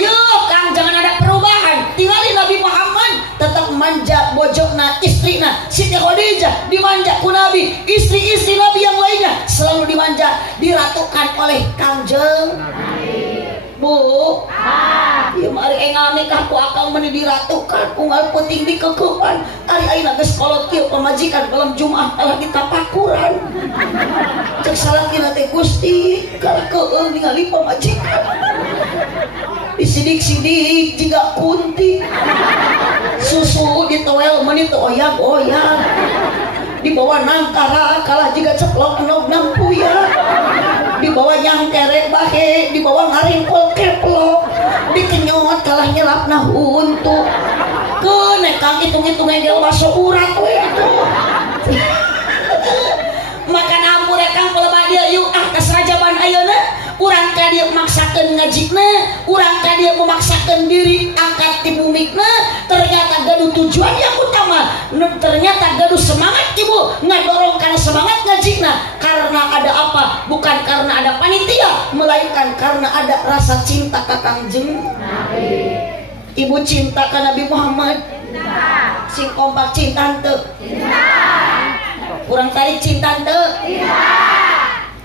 yuk Kang jangan ada perubahan tinggalin Nabi Muhammad tetap manja bojokna istrina Siti Khadijah dimanja ku Nabi istri-istri Nabi yang lainnya selalu dimanja diratukan oleh Kangjeng Bu ieu mari engal nikah ku akang meuni diratukan unggal penting dikekeupan ari ayeuna geus kolot kieu pamajikan dalam Jumaah kalah ditapakuran cek salakina teh Gusti kalah keueul ningali pamajikan disidik-sidik jiga kunti susu ditowel meuni teu oyang-oyang dibawa nangkara kalah jiga ceplok enog nampuya dibawa nyangkere bahe dibawa ngaringkol keplok dikenyot kalah nyelapna huntu keun kang hitung-hitung engel waso urat we atuh makan ampur kang pelebah dia yuk ka serajaban ayeuna urang ka dieu maksakeun ngajina urang ka dieu memaksakeun diri angkat ti bumikna ternyata gaduh tujuan yang utama ternyata gaduh semangat ibu ngadorong kana semangat ngajina karena ada apa bukan karena ada panitia melainkan karena ada rasa cinta ka Kangjeng Nabi ibu cinta ka Nabi Muhammad cinta sing kompak cinta teu cinta urang tadi cinta teu cinta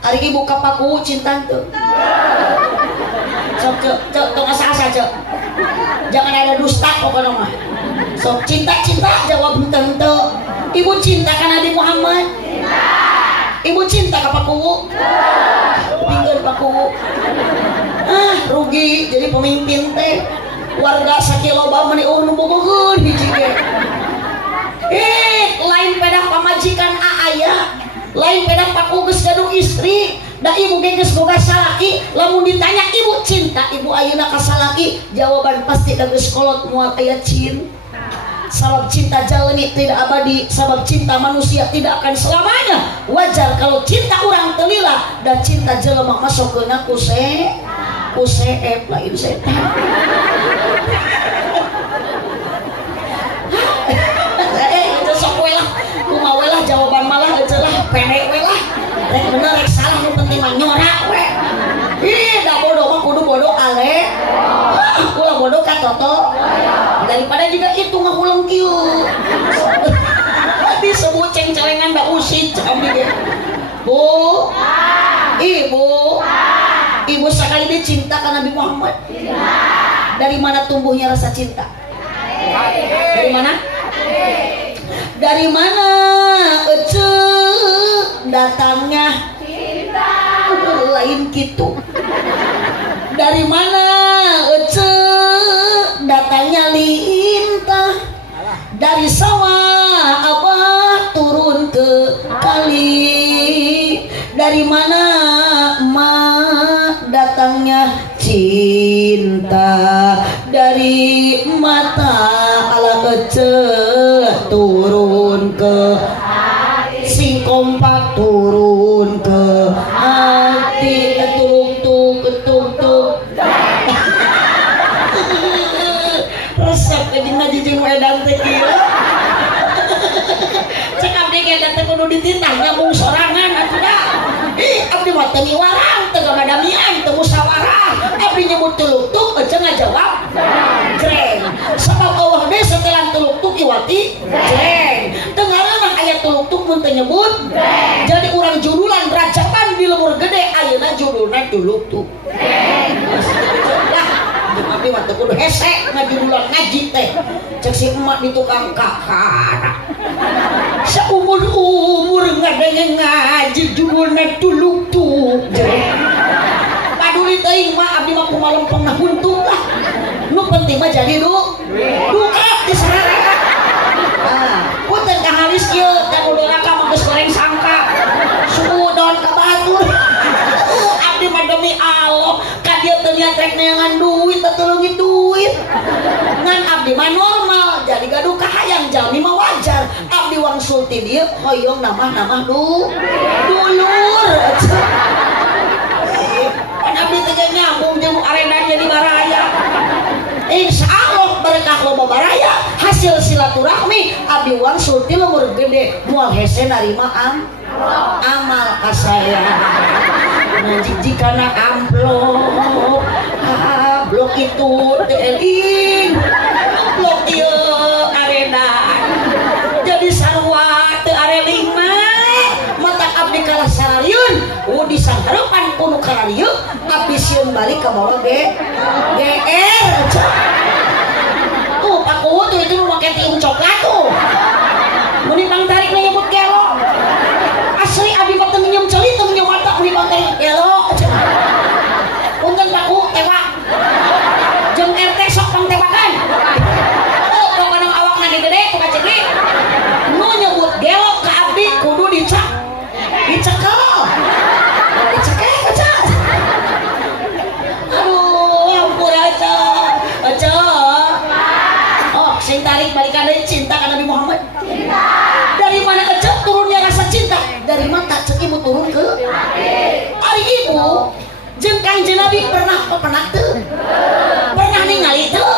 hari ibu kapaku cinta teu sok cek tong asa-asa cek jangan ada dusta pokoknya mah sok cinta jawab teu ibu cinta ka Nabi Muhammad cinta ibu cinta ka paku pinggeun paku rugi jadi pemimpin teh warga sakiloba meuni nu bogoheun hiji ge lain pedah pamajikan aya lain pedah paku geus gaduh istri da ibu ge geus boga salaki lamun ditanya ibu cinta ibu ayeuna ka salaki jawaban pasti da geus kolot moal aya cinta sabab cinta jalani tidak abadi sabab cinta manusia tidak akan selamanya wajar kalau cinta orang telila dan cinta jelema masuk ke naku seep lain setan itu sok we lah kumaha we lah jawaban malah aja lah pendek we lah rek bener rek salah nu penting mah nyorak we da bodoh mah kudu bodoh ale ulah bodoh ka toto daripada juga itu ngahulang kieu disebut ceng-celengan da usit abdi ge Bu ibu sekali dia cinta ka Nabi Muhammad dari mana tumbuhnya rasa cinta dari mana datangnya cinta lain gitu dari mana datangnya lintah dari sawah abah turun ke kali dari mana datangnya cinta dari mata ala wedang teh kieu. Cek abdi ge teh kudu dititah nyambung sorangan atuh da. Ih, abdi mah teu warang, teu gadamian, teu musyawarah. Abdi nyebut tuluk-tuk aja ngajawab. Jreng. Sabab Allah ge setelan tuluk-tuk iwati jreng. Teu ngareunah aya tuluk-tuk mun teu nyebut. Jadi urang judulan rajaban di lemur gede ayeuna judulna tuluk-tuk. Lah, abdi mah teu kudu hese ngajudulan ngaji teh. Cek si emak di tukang kakak. Seumur-umur ngadenge ngaji judulna tuluk-tuk. Paduli teuing mah abdi mah kumaha lempengna huntung lah. Nu penting mah jadi duka di sararea. Punten ka halis kieu da kudu raka mah geus goreng sangka. Suudon ka batur. Abdi mah demi Allah ka dieu teu niat rek neangan duit teu leungit duit. Ngan abdi mah normal jadi gaduh kahayang jalmi mah wajar. Abdi wangsul ti dieu hoyong namah-namah dulur. Abdi teh nyambung jeung arena jadi baraya. Insya Allah berkah loba baraya hasil silaturahmi abdi wangsul ti lemur gede moal hese narima amal ka saya. Jikana amplop blok itu teuing blok ieu arena jadi sarua teu areling mah mata abdi kalah sarariun di sanghareupan kudu kararieu abdi sieun balik ka bawah GR tuh pakuhu tuh itu nu make tiung coklat tuh mun pang tarik na nyebut gelo asli abdi mah teu nyeum ceuli teu nyeum mata mun pang tarik gelo punten pakuhu tewak jeung RT sok pang tewakan pokona awakna gede ku kacegi nu nyebut gelo ka abdi kudu dicekel aja. Aduh, ampun aja. Oh, sing tarik balikan deui cinta ka Nabi Muhammad. Cinta. Dari mana aja turunnya rasa cinta? Dari mata cek ibu turun ke hati. Ari ibu jeung Kangjeng Nabi pernah teu? Pernah ningali teu?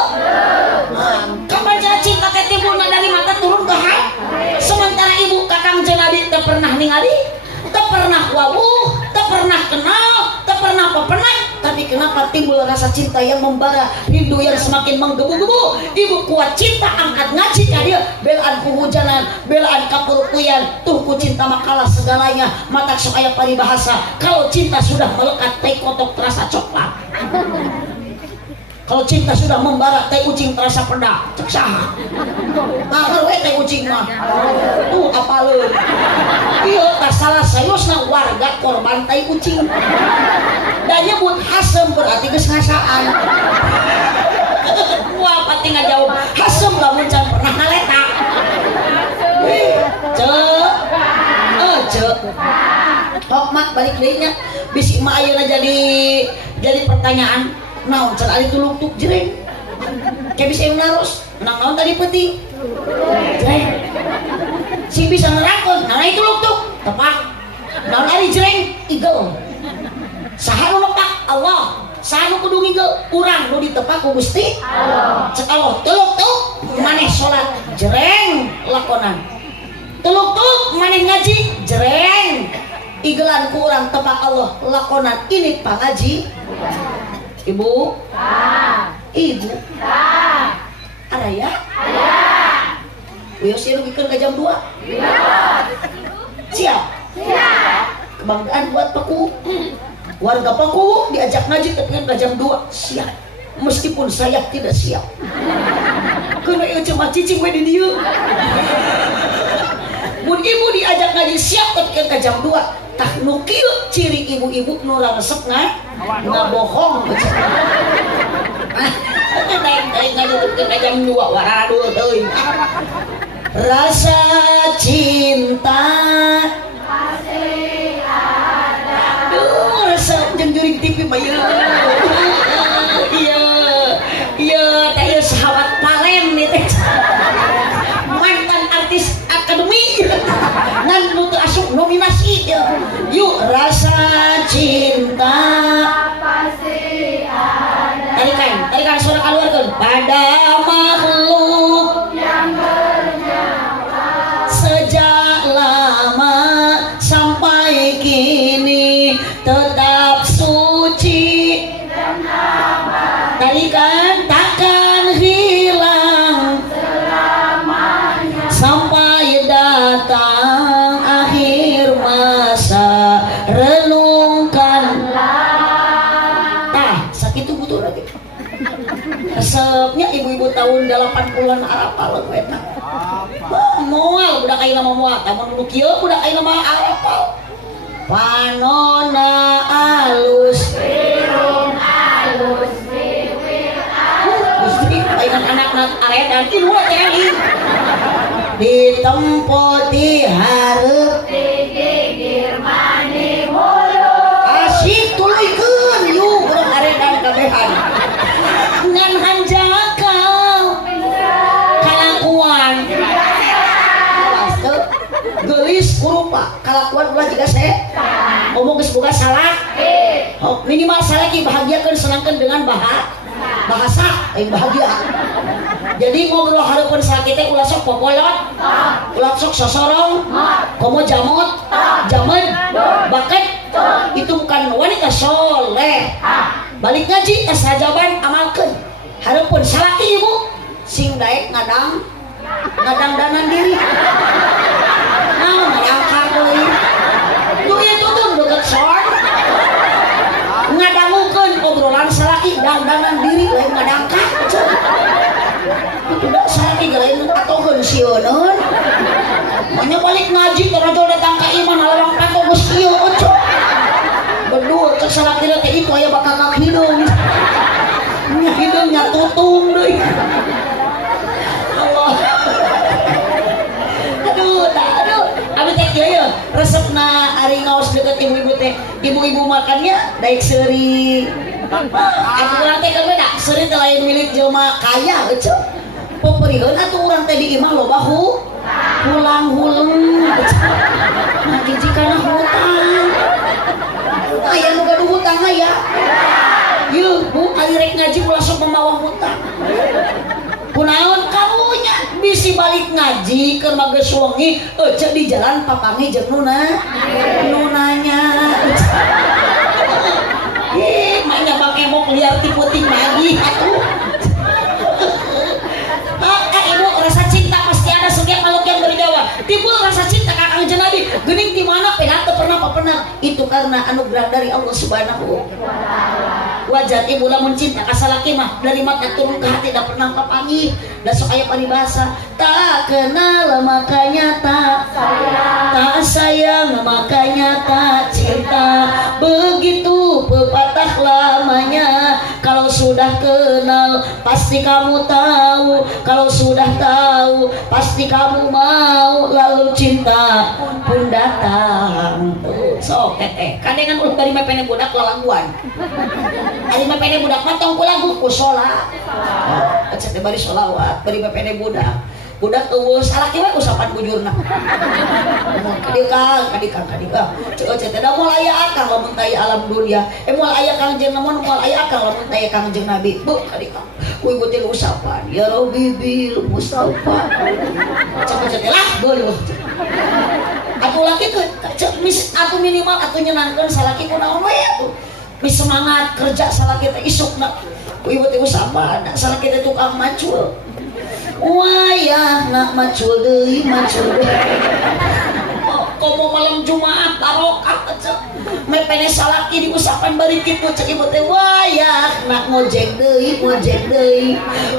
Kapan cara cinta teh timbulna dari mata turun ke hati? Sementara ibu ka Kangjeng Nabi teu pernah ningali, teu pernah wawuh, teu pernah kenal, teu pernah pepenang, tapi kenapa timbul rasa cinta yang membara, rindu yang semakin menggebu-gebu? Ibu kuat cinta angkat ngaji ka dieu, belaan kuhujanan, belaan kapurukuyan, tuh ku cinta makalah segalanya, matak sok aya paribahasa. Kalau cinta sudah melekat, teh kotok terasa coklat. Kalau cinta sudah membara, teh ucing terasa pedak. Cek saha? Nah, we teh ucing mah. Tuh apaleun. Ieu tah salah sayosna warga korban teh ucing. Da nyebut hasem berarti geus ngasaan. Wah, pati ngajawab hasem lamun can pernah ngaleta. Cek. Hok mak balik deui nya. Bisi mah ayeuna jadi pertanyaan. Naon can ari tuluk-tuk jreng ke bisa naros naon tadi penting jreng sing bisa nerangkeun naon ari tuluk-tuk tepak naon ari jreng igel saha nu nepak Allah saha nu kudu ngigel urang nu ditepak ku Gusti Allah cek Allah tuluk-tuk maneh salat jreng lakonan tuluk-tuk maneh ngaji jreng igelan ku urang tepak Allah lakonan ini pangaji Ibu? Ibu? Ada ya? Uyos ya rugikan ke jam 2? Siap? Kebanggaan buat Paku. Warga Paku diajak ngaji tapi kan ke jam 2. Siap. Meskipun saya tidak siap. Karena itu cuma cicing we di dieu. Mun ibu diajak ngaji siap tapi kan ke jam 2. Tah nu kieu ciri ibu-ibu nu resep ngabohong. Ngaji jam 2 waduh teuing. Rasa cinta masih ada. Duh, rasa jeung juring TV mah Iya, teh ieu sahabat Palen nih teh. Mantan artis akademi. Ngan nu teu asup nominasi yuk rasa cinta pasti ada. Tarikan suara keluarkan pada makhluk yang tarikan takkan hilang sampai datang akhir masa, renungkanlah. Sakitu butuh lagi resepnya ibu-ibu tahun 80-an Arapal eta moal budak ayeuna mah moal tamun nu kieu budak ayeuna mah Arapal panona alus Birung alus bibir alus Gusti ayeuna anak-anak aredan ieu teh ditempoti hareup digigir mani mulut asik tuluykeun yuk budak aredan kabehan ngan hanjakal kalakuan gelis kurupa kalakuan ulah juga saya ngomong geus boga salah minimal salah ki bahagiakeun senangkeun dengan bahasa bahagia jadi ngobrol hareupeun salaki teh ulah sok popolot ulah sok sosorong komo jamot jamed baket itu bukan wanita soleh balik ngaji tes hajaban amalkeun hareupeun salaki ibu sing daek ngadang danan diri naon ngangkar deui tuh itu tuh deket sor ngadangukeun obrolan salaki dandanan diri lain ngadangkar udah salaki lain atogeun sieuneun manya balik ngaji tarajo datang ka iman halarang pato geus kieu oco berdua cek salaki teh itu aya bakal hidung hidungnya tutung deui Allah aduh abi teh kieu ya resepna ari ngaos deket ibu-ibu teh ibu-ibu makannya daek seuri aku teh kan beda seuri teh lain milik jelema kaya eueuh poperieun atuh urang teh di imah loba pulang huleng nah jijikana hutang aya nu gaduh hutang aya ieu bu ari rek ngaji ulah sok memawah hutang kunaon kamunya bisi balik ngaji keur mageus wengi cek di jalan papangi jeung nunanya maknya bang emok liar tipu-tipu lagi atuh ibu rasa cinta pasti ada setiap makhluk yang berjawa timbul rasa cinta kakang jenabi geuning di mana teu pernah itu karena anugerah dari Allah Subhanahu wajar ibu lamun cinta ka salaki mah dari mata turun ke hati da pernah kapanggih da sok aya paribasa tak kenal makanya tak sayang makanya tak cinta begitu pepatah lamanya kalau sudah kenal pasti kamu tahu kalau sudah tahu pasti kamu mau lalu cinta pun datang sok teteh kadengan ulah bari mepene budak lalaguan ari mepene budak mah tong ku lagu ku salat cek teh bari sholawat bari mepene budak eueuh salaki we usapan bujurna kadikang cek teh da moal aya akang lamun teh alam dunia moal aya kangjeng namun moal aya akang lamun teh kangjeng nabi bu kadikang ku ibu teh usapan ya rabbi bil mustafa cek lah beueuh atuh laki tuh mis atuh minimal atuh nyenangkeun salaki kunaon we atuh mis semangat kerja salaki teh isukna ku ibu teh usapan salaki teh tukang macul wayah nak macul deui komo malam Jumat barokah cek mepene salaki diusapan bari kitu cek ibu teh wayah nak ngojek deui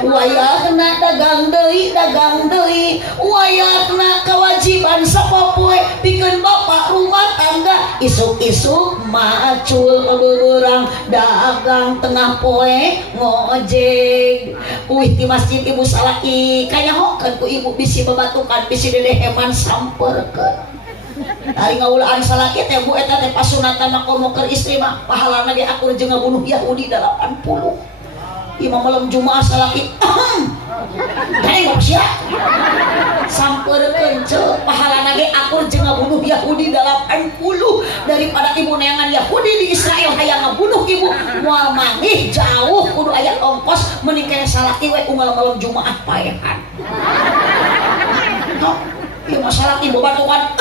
wayah nak dagang deui wayah nak kewajiban sapopoe pikeun bapak rumah tangga isuk-isuk macul beurang dagang tengah poe ngojek di masjid ibu salaki kanyahokeun ku ibu bisi babatukan bisi dedeheman sampeurkeun ari ngaulaan salaki teh bu eta teh pasunatan makomo keur istri mah pahalana ge akur jeung ngabunuh Yahudi 80 imam malam Jumaah salaki kae sia sampeurkeun ce pahalana ge akur jeung ngabunuh Yahudi 80 daripada ibu neangan Yahudi di Israel hayang ngabunuh ibu moal manggih jauh kudu aya ongkos mending kene salaki we unggal malam Jumaah paehan ieu masalah ibu batukan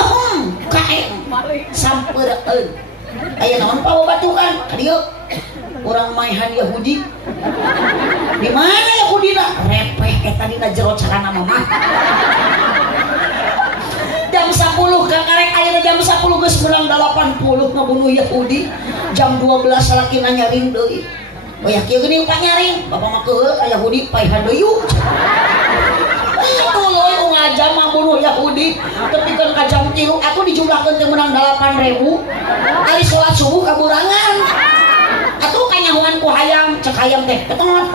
kae sampeurkeun aya naon pa batukan ka dieu orang maihan Yahudi. Di mana Yahudi na? Repeh eta dina jero calana mama. Jam 10 kakarek ayeuna jam 10 geus menang 80 ngabunuh Yahudi. Jam 12 salaki nyaring deui. Oh ya kieu geuning Pak nyaring, Bapak mah keul ka Yahudi paihan deui. Itu loh ngajam mah bunuh Yahudi. Tapi kan ka jam 3 atuh dijumlahkeun teh menang 8.000. Ari salat subuh kaburangan. Atuh kanyahuan ku hayam, cek hayam teh petot.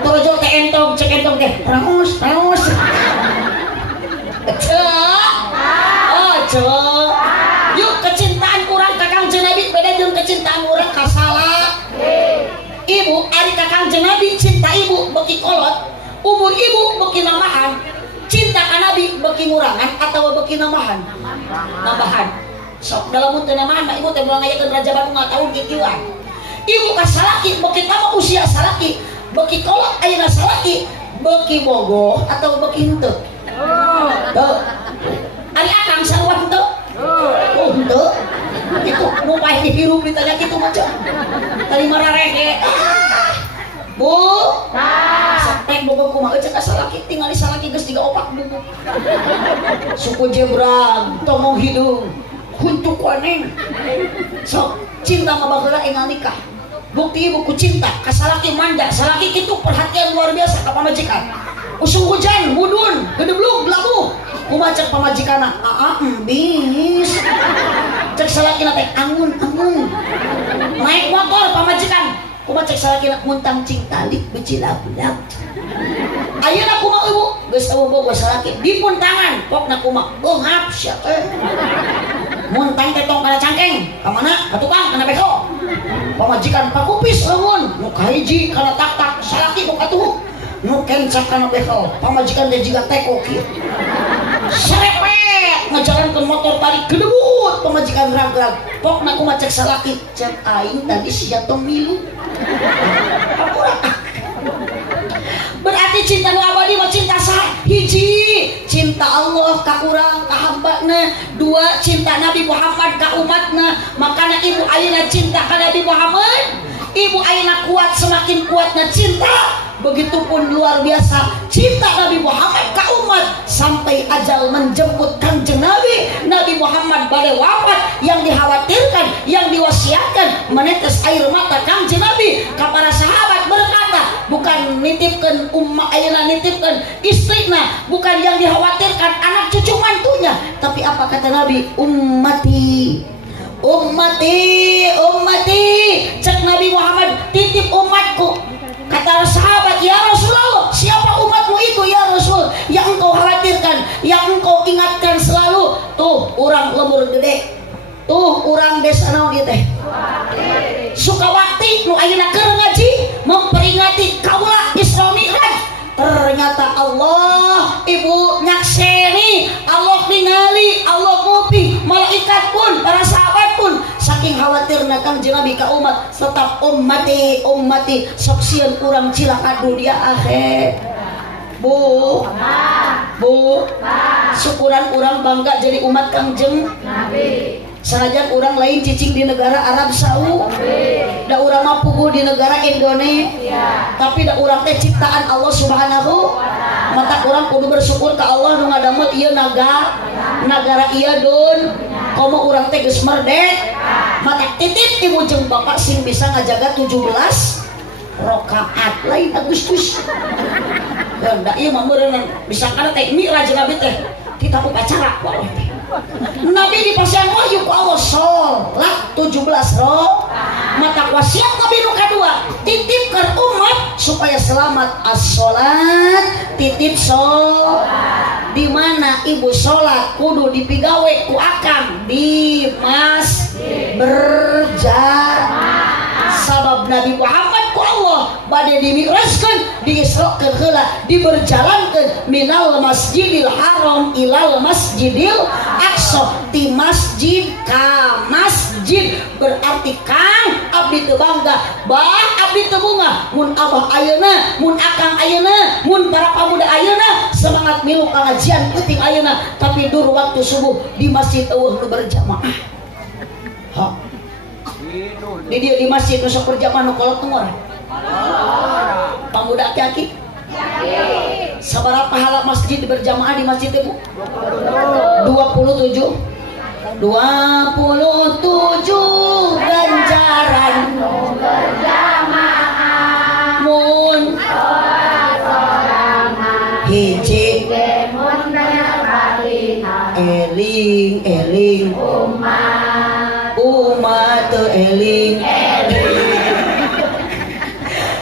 Torojo teh entong, cek entong teh raus. Cek. Yuk kecintaan kurang ka Kangjeng Nabi beda jeung kecintaan urang ka salak. Ibu ari ka Kangjeng Nabi cinta ibu beuki kolot, umur ibu beuki namahan. Cinta ka Nabi beuki ngurangan atau beuki namahan? Nambahan. Sok dalam teu namahan mah ibu teh ulang ngayakeun Raja Batu 5 tahun kikieuan. Ibu ka salaki beuki tambah usia salaki, beuki kolot ayeuna salaki, beuki bogoh atau beuki henteu? Teu. Ari akang sarua henteu? Oh henteu. Itu nu paeh dihirup ditanya kitu mah cek. Tadi mararege. Bu, sapek bogoh kumaha cek ka salaki tingali salaki geus 3 opak bubuk. Suku jebrang, tomong hidung. Untuk waneng sok cinta mah baheula enggal nikah. Bukti ibu ku cinta ka salaki manja, salaki kitu perhatian luar biasa ka pamajikan. Usung hujan mudun gedeblug labuh kumaha cek pamajikanna embis cek salakina teh angun naik motor pamajikan kumaha cek salakina muntang cinta lik becilabudak. Ayeuna kumaha ibu geus boga salaki dipun tangan pokna kumaha beungap sia teh. Muntang tetong kana cangkeng ka mana ka tukang kana beko pamajikan pakupis lamun nu kahiji kana tak salaki nu katuh nu kencak kana beko pamajikan teh jiga teko kieu serepet ngajalankeun motor tarik gedebut pamajikan ragrag pokna kumaha cek salaki cek aing tadi sia tong milu. Berarti cinta nu abadi mah cinta hiji cinta Allah ka urang ka hambana, 2 cinta Nabi Muhammad ka umatna. Makana ibu ayeuna cinta ka Nabi Muhammad, ibu ayeuna kuat semakin kuatna cinta. Begitupun luar biasa cinta Nabi Muhammad ka umat sampai ajal menjemput Kangjeng Nabi Muhammad bade wafat. Yang dikhawatirkan, yang diwasiatkan menetes air mata Kangjeng Nabi ka para sahabat berkata, bukan nitipkeun umma ayeuna nitipkeun istrina, bukan yang dikhawatirkan anak cucu mantunya, tapi apa kata Nabi? Ummati cek Nabi Muhammad titip umatku. Kata sahabat, ya Rasulullah, siapa umatmu itu ya Rasul yang engkau khawatirkan, yang engkau ingatkan selalu? Tuh orang lemur gede, tuh orang desa naon ieu teh Sukawati nu ayeuna keur ngaji memperingati kaula Isra Mi'raj. Ternyata Allah ibu nyakseni, Allah ningali, Allah ngopi, malaikat pun, para sahabat pun saking khawatirna Kangjeng Nabi ka umat, tetap ummati sok sieun urang cilaka dunia akhir. Bu, syukuran urang bangga jadi umat Kangjeng Nabi. Sanajan urang lain cicing di negara Arab Saudi, da urang mah puguh di negara Indonesia, tapi da urang teh ciptaan Allah Subhanahu. Mata urang kudu bersyukur ka Allah nu ngadamel ieu nagara ieu dun. Komo urang teh geus merdek. Mata titip ibu jeung bapak sing bisa ngajaga 17 rakaat lain Agustus. Dan da ieu mah meureun bisa kana teh Mi'raj Nabi teh kita upacara ku Allah teh. Nabi di pasian wahyu ku Allah sholat 17 mata wasiat Nabi nu kadua titip ke umat supaya selamat as-sholat titip sholat. Di mana ibu sholat kudu dipigawe ku akang di masjid berjamaah. Sabab Nabi Muhammad ku Allah bade dimi'rajkeun, diisrokeun heula, diberjalankeun minal masjidil haram ilal masjidil aqsa, ti masjid ka masjid. Berarti Kang abdi teu bangga, bah abdi teu bunga, mun abah ayeuna, mun akang ayeuna, mun para pamuda ayeuna semangat milu pengajian penting ayeuna, tapi dur waktu subuh di masjid eueuh nu berjamaah. Ha. Di dia di masjid nu sok berjamaah nu kolot tunggu. Pamuda aki-aki. Sabaraha pahala masjid berjamaah di masjid itu? 27. 27 ganjaran berjamaah mun hiji eling umat eling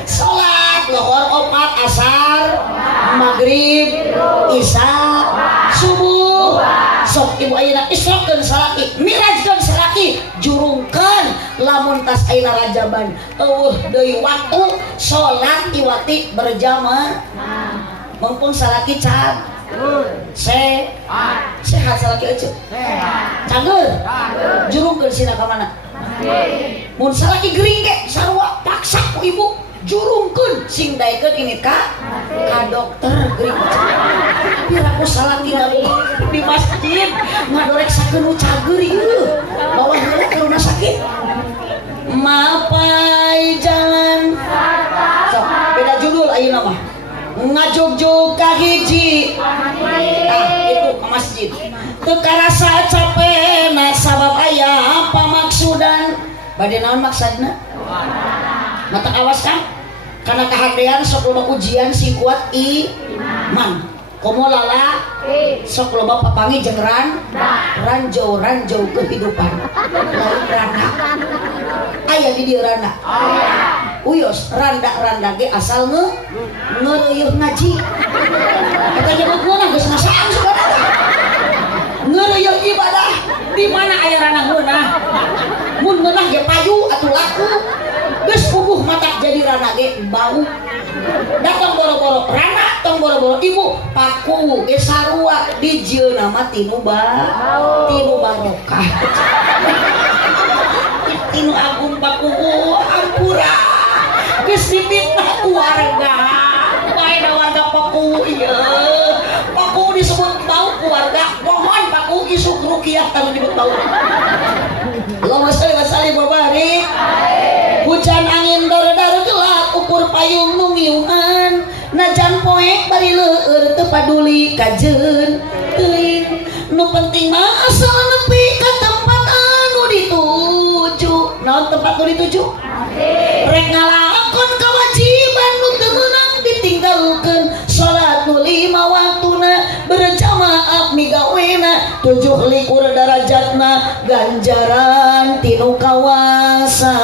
salat lohor opat asar maghrib isya subuh sok ibu ayeuna isrokeun salaki mirajkeun salaki jurungkeun lamun tas ayeuna rajaban eueuh deui waktu salat iwati berjamaah mumpung salaki can sehat salaki ece cager jurungkeun sina ka mana mun salaki gering ge sarua paksa ku ibu jurungkeun sing daekeun ini ka dokter gering piraku salaki di masjid ngadoreksakeun nu cager ieu bawa heula ke rumah sakit mapai jalan sok beda judul ayeuna mah ngajug-jug ka hiji itu ke masjid teu karasa capena sabab aya pamaksudan bade naon maksudna mata awas kan karena kehadean sok loba ujian sing kuat iman komo lala sok loba papangi jeung ranjau kehidupan lain randa aya di dieu randa uyos randa ge asal ngeureuh ngaji eta nyebutna geus ngasaan saudara ngeureuh ibadah di mana aya randa geunah mun meunah ge payu atuh laku geus puguh matak jadi randa ge bau datang boro-boro randa tong boro-boro ibu paku ge sarua dijieuna mah tinu barokah tinu agung paku ampura geus dipitnah ku warga bae da warga paku ieu paku disebut bau ku warga mohon paku isuk ruqyah tanu disebut bau Allahumma shalli wa sallim wa barik hujan angin dar-dar gelap ukur payung nu ngiungan najan poek bari leueur teu paduli kajeun teuing nu penting mah asal nepi ka tempat anu dituju naon tempat nu dituju rek ngalakon kewajiban nu teu meunang ditinggalkeun salat nu 5 waktuna berjamaah migawena 27 darajatna ganjaran tinu kawasa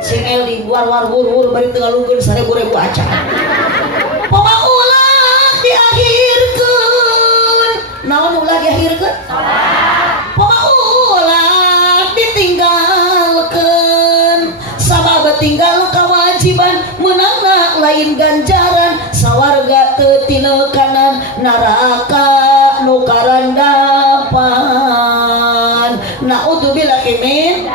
sing eling war wur bari teu ngalungkeun 1000 acara pamaulah diakhirkeun naon ulah diakhirkeun pamaulah ditinggalkeun sabab tinggal kewajiban meunangna lain ganjaran sawarga teu tineukanan neraka nu karandapan naudzubillahi min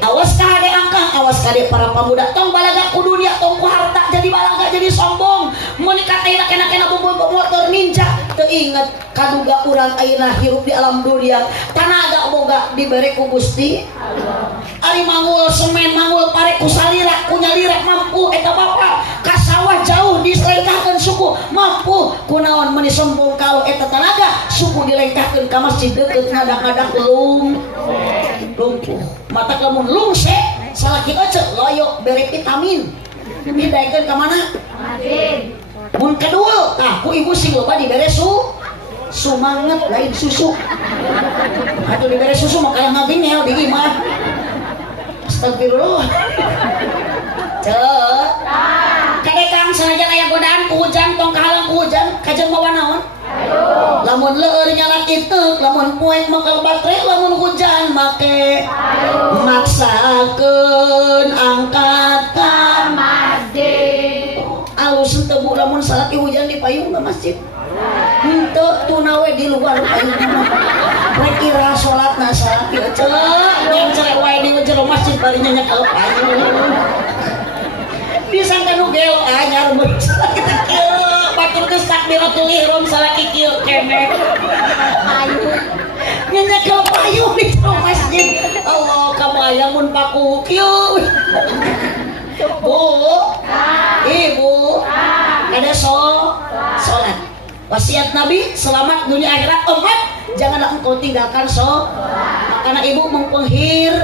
awas ka hade angkang awas ka hade para pamuda tong balaga ku dunia tong ku harta jadi balaga jadi sombong mun dikatain kena bobo motor ninja teu inget kaduga urang ayeuna hirup di alam dunia tanaga boga dibere ku Gusti ari mangul semen mangul pare ku salira ku nyalira mampu eta bapa ka sawah jauh diselengkahkeun suku mampu kunaon meuni sombong kalau eta tanaga suku dilengkahkeun ka masjid deukeut ngadak-ngadak lumpuh mata lamun lungse salaki ece loyo bere vitamin didaekeun ka mana mun kedua tah ku ibu sing loba dibere sumanget lain susu atuh dibere susu mah kaya ngabingel di imah astagfirullah cek kadekang sanajan aya godaan ku hujan tong kahalang ku hujan kajeng bawa naon lamun leueur nyala kitu lamun poek makal baterai lamun hujan make maksakeun angkat ka masjid alus teu bu lamun salaki hujan di payung ka masjid henteu tunawe di luar payung rek ira salatna salaki ece yang cerek wae di jero masjid bari nyanyi ka payung disangka nu gelo anyar mun salaki teh kieu batur geus takbiratul ihram salaki kieu keneh nyenyekel payung di jero masjid. Allah kabayang mun pakuk yeuh. Bu, ibu, ada sholat. Wasiat Nabi selamat dunia akhirat umat, janganlah engkau tinggalkan karena ibu mengpenghir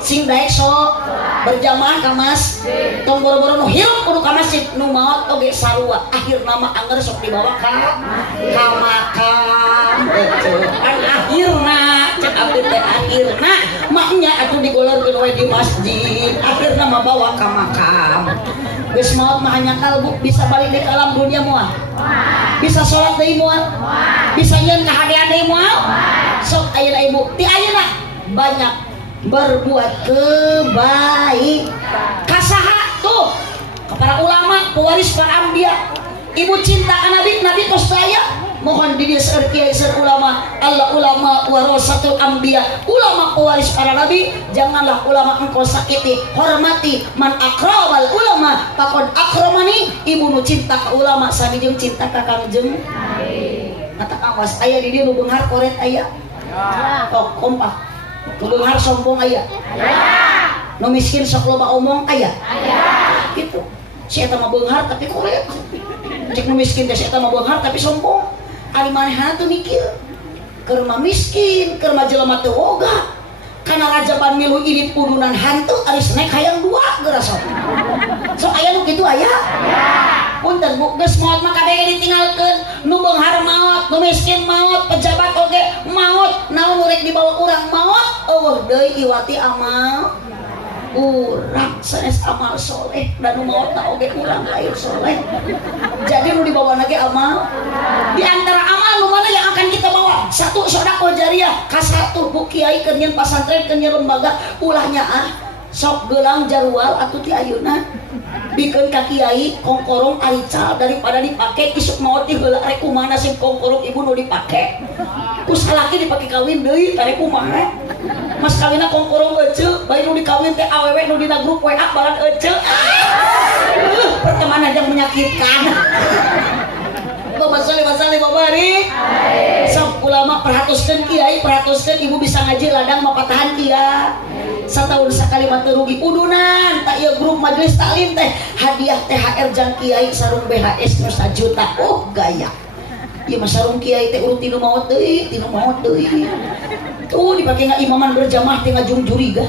sing daek berjamaah ka masjid tong boro-boro nu hirup kudu ka masjid nu maot oge sarua akhir nama anger sok dibawa ka makam kan akhirna cek abdi teh akhirna maknya atuh digolorkeun we di masjid akhirna mah bawa ka makam geus maot mah nyakal bu bisa balik di alam dunia moal bisa sholat deui moal bisa nyeun kahadean deui moal sok ayeuna ibu ti ayeuna banyak berbuat kebaik kasaha tuh para ulama pewaris para ambia ibu cinta ka nabi tos daya mohon di dieu seueur kiai seueur ulama Allah ulama warasatul ambia ulama pewaris para nabi janganlah ulama engkau sakiti hormati man akramal ulama faqad akramani ibu nu cinta ka ulama sami jeung cinta ka kangjeng kata awas aya di dieu nu beunghar koret aya oh kompak nu beunghar sombong aya nu miskin sok loba omong aya gitu si eta mah beunghar tapi koret cek nu miskin teh si eta mah beunghar tapi sombong ari manehna teu mikir keur mah miskin keur mah jelema teu woga kana rajaban milu irit udunan hantu ari snack hayang dua geura sok aya nu kitu aya punten bu geus maot mah kabeh ditinggalkeun nu beunghar maot nu miskin maot pejabat oge maot naon nu rek dibawa urang maot eueuh deui iwati amal urang sanes amal soleh dan nu maotna oge urang lain soleh jadi nu dibawa lagi amal di antara amal nu mana yang akan kita bawa satu sedekah jariyah kasatu bu kiai keur nyeun pasantren keur nyeun lembaga ulahnya sok gelang jarwal atuh ti ayeuna bikeun ka kiai kongkorong arical daripada dipake isuk maot ti heula rek kumaha sing kongkorong ibu nu dipake ku salaki dipake kawin deui tarek kumaha mas kawinna kongkorong euceu bae nu dikawin teh awewe nu dina grup WA balan euceu pertemanan yang menyakitkan Masali babari sok ulama perhatuskeun kiai perhatuskeun ibu bisa ngaji ladang mapatahan kia satahun sakali mah teu rugi udunan tak ieu grup majelis taklim teh hadiah THR jang kiai sarung BHS nu 1 juta gaya ieu mah sarung kiai teh urut tinu maot deui tuh dipake ngaimaman berjamaah teh ngajung juriga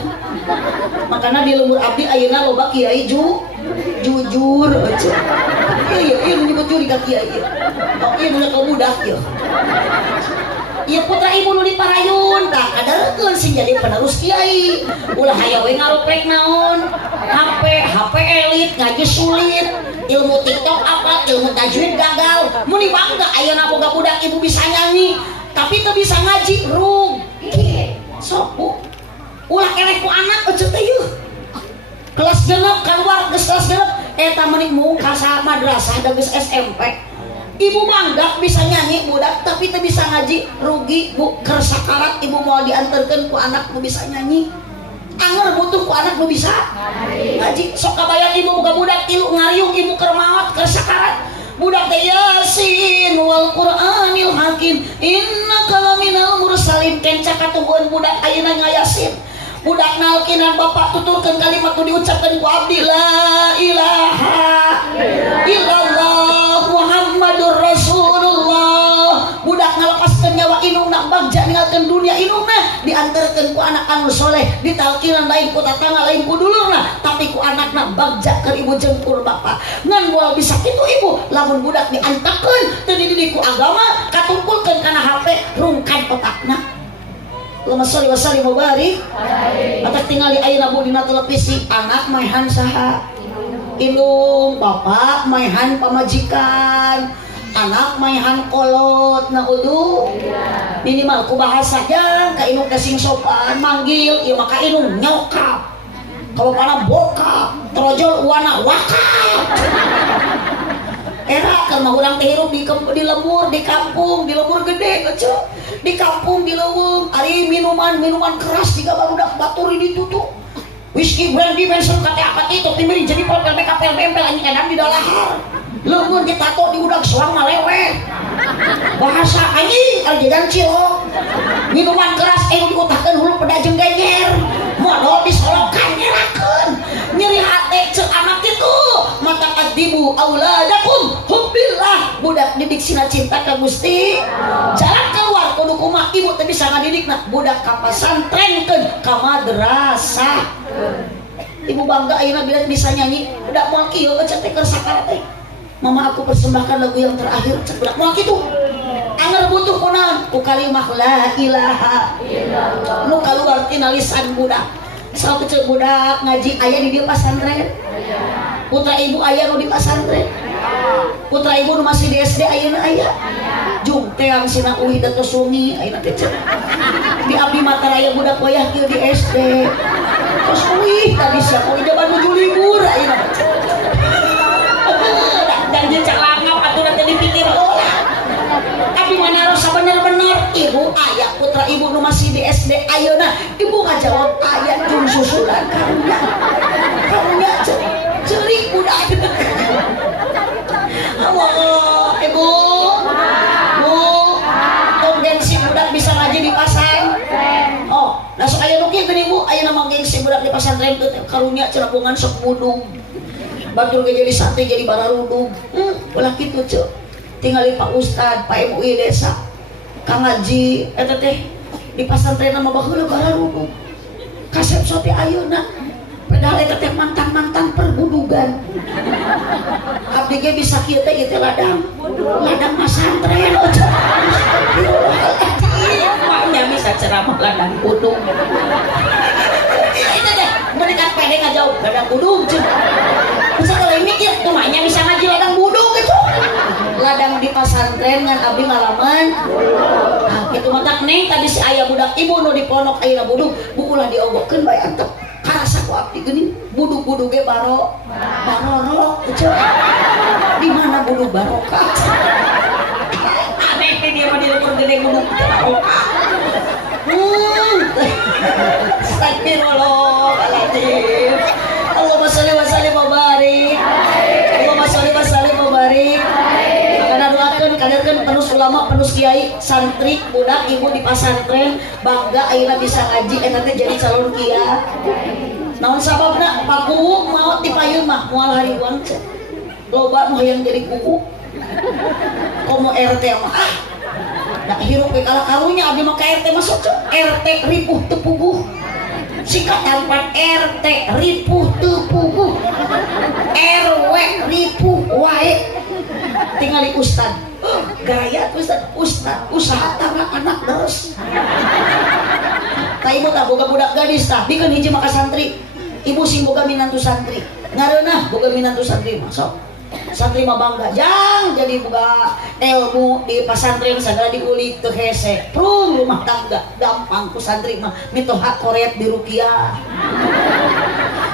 makana di lembur abdi ayeuna loba kiai jujur iya nu nyebut juriga kiai ieu nu nyekel budak ieu ieu putra ibu nu diparayun tah kadareukeun sing jadi penerus kiai ulah aya we ngaroprek naon HP elit ngaji sulit ilmu TikTok apa ilmu tajwid gagal mun bangga ayeuna boga budak ibu bisa nyanyi tapi teu bisa ngaji rugi sok bu ulah eleh ku anak euceu teh yeuh kelas 6 keluar geus kelas 6 eta meuni mung ka madrasah da geus SMP ibu bangga bisa nyanyi budak tapi teu bisa ngaji rugi bu keur sakarat ibu moal dianterkeun ku anak nu bisa nyanyi anger butuh ku anak nu bisa ngaji sok kabayang ibu boga budak tilu ngariung ibu keur maot keur sakarat budak teh Yasin wal Qur'anil Hakim innaka laminal mursalin kenca katubuhan budak ayeuna ngayasin budak nalkinan bapak tuturkeun kalimat nu diucapkeun ku abdi la ilaha illallah Muhammadur Rasulullah budak ngalepaskeun nyawa inungna bagja ninggalkeun dunia inungna diantarkeun ku anak anu soleh ditalkinan lain ku tatangga lain ku dulurna tapi ku anakna bagja keur ibu jengkur bapak ngan moal bisa kitu ibu lamun budak diantakeun teu dididik ku agama katumpulkeun kana HP rungkan otakna Allahumma sholli wa sallim wa barik atak tingali ayeuna bu dina televisi anak maehan saha indung bapak maehan pamajikan anak maehan kolot na udu minimal ku bahasa jang ka indung teh sing sopan manggil ieu mah ka indung nyokap kalau pana bokap trojol wana wakap era keur mah urang teh hirup di lembur di kampung di lembur gede ece di kampung di leuweung ari minuman keras jiga barudak baturi ditutup whisky brandy bensin kate apa itu timiri jadi pol kapel bempel anjing kadang di dalahar leuweung ditato di udag soang malewe bahasa anjing aljajan cilok minuman keras diutahkeun hulu pedajeng genyer modal disolokan nyerakeun nyeri hate ceu anak itu mata adibu auladakum hubbillah budak didik sina cinta ka Gusti jalan keluar kudu kumaha ibu teh bisa ngadidikna budak ka pasantrenkeun ka madrasah ibu bangga ayeuna bila bisa nyanyi budak moal kieu cek teh keur sakara teh mama aku persembahkan lagu yang terakhir cek budak moal kitu anger butuh kunaon ku kalimah la ilaha illallah nu kaluar tina lisan budak sok cek budak ngaji aya di dieu pasantren putra ibu aya nu di pasantren putra ibu nu masih di SD ayeuna aya jung teang sina uhi da sungi ayeuna teh cek di abdi mata raya budak wayah kieu di SD terus uih tadi siapa uih jaman menuju libur ayeuna dan jejak langap aturan teh dipikir tapi mana rasa bener-bener ibu ayah putra ibu nu masih di SD ayeuna ibu ngajawab ayah jung susulan karunya cerik budak Allah ibu tong gengsi budak bisa ngaji di pasar oh nah sok aya nu kieu geuning ibu ayeuna mah gengsi budak di pasantren teh karunya cerabungan sok budung batur ge jadi sate jadi bararudug ulah kitu ceu tinggali Pak Ustad, Pak MUI desa Kang Ngaji, eta teh di pasantren mah baheula bararudug kasep sote ayeuna padahal eta teh mantan perbudugan abdi ge bisa kieu teh ieu ladang pasantren maknya bisa ceramah ladang budug itu deh mereka pede ngajauh ladang budug bisa kalau mikir kumanya bisa ngaji ladang budug gitu ladang di pasantren ngan abdi ngalaman nah gitu matak neng tadi si ayah budak ibu nu di pondok ayeuna budug bukulah diogokkeun bae antep karasa ku abdi geuning budug-budug ge baroro gitu di mana budug barokah aneh teh dia mah di leukur gede budug barokah Astagfirullahaladzim Allahumma sholli wa sallim wa barik Allahumma sholli wa sallim wa barik karena doakeun kaderkeun penuh ulama penuh kiai santri budak ibu di pasantren bangga ayeuna bisa ngaji eta teh jadi calon kiai naon sababna pakuwu maot di payun mah moal hariwang loba nu hayang jadi kuku komo RT mah dak hirup ke karunya abdi mah ka RT masuk RT ripuh teu puguh singkatan RT ripuh teu puguh RW ripuh wae tingali ustad gaya ustad usaha tangan anak terus ibu tak boga budak gadis tah dikeun hiji maka santri ibu sing boga minantu santri ngareunah boga minantu santri masuk santri mah bangga jang jadi boga ilmu di pasantren sagala diulik teu hese prung rumah tangga gampang ku santri mah mitoha koret di rukiah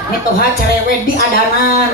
mitoha cerewet di adanan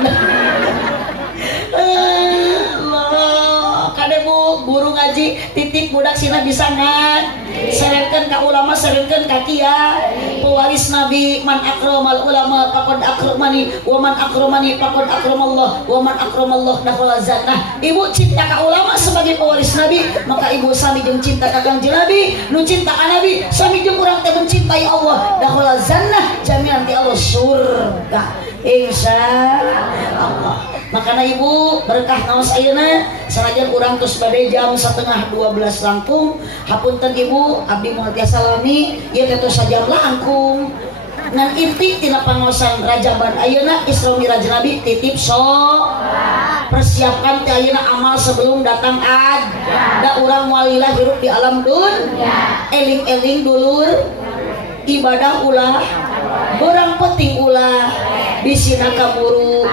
Allah kade bu guru ngaji titip budak sina disangat serenkeun ka ulama serenkeun ka kiai pewaris nabi man akramal ulama faqad akramani wa man akramani faqad akramallah wa man akramallah dakhala jannah ibu cinta ka ulama sebagai pewaris nabi maka ibu sami jeung cinta ka Kangjeng Nabi nu cinta ka nabi sami jeung urang teh mencintai Allah dakhala jannah jaminan ti Allah surga insyaallah makana ibu berkah naos ayeuna sanajan urang tos bade jam 11:30 langkung hapunten ibu abdi moal tiasa salami ieu teh tos sajam langkung ngan inti tina pangaosan rajaban ayeuna Isra Miraj Nabi titip sok persiapkan ti ayeuna amal sebelum datang da urang walilah hirup di alam eling-eling dulur ibadah ulah orang penting ulah bisina kaburu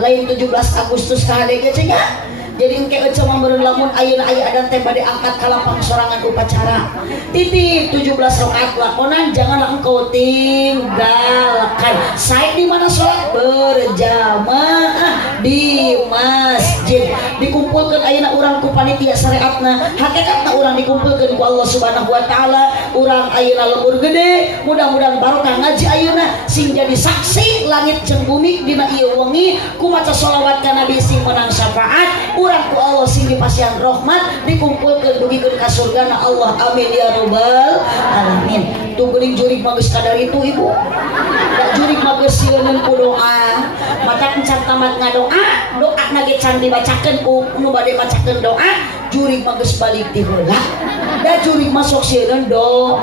lain 17 Agustus kahadege cenah jadi engke ece mah meureun lamun ayeuna aya adan teh bade angkat ka lapang sorangan upacara titip 17 rakaat lakonan janganlah engkau tinggalkan sae di mana salat berjamaah di masjid dikumpulkeun ayeuna urang ku panitia syariatna hakikatna urang dikumpulkeun ku Allah Subhanahu wa taala urang ayeuna lembur gede mudah-mudahan barokah ngaji ayeuna sing jadi saksi langit jeung bumi dina ieu wengi ku maca sholawat ka nabi sing menang syafaat urang ku Allah sing dipasihan rahmat dikumpulkeun dugikeun ka surgana Allah amin ya rabbal alamin. Tuh geuning jurig mah geus kadar itu ibu da jurig mah geus sieun ku doa mata encan tamat ngadoa doa nage can dibacakeun ku nu bade macakeun doa jurig mah geus balik ti heula da jurig mah sok sieun doa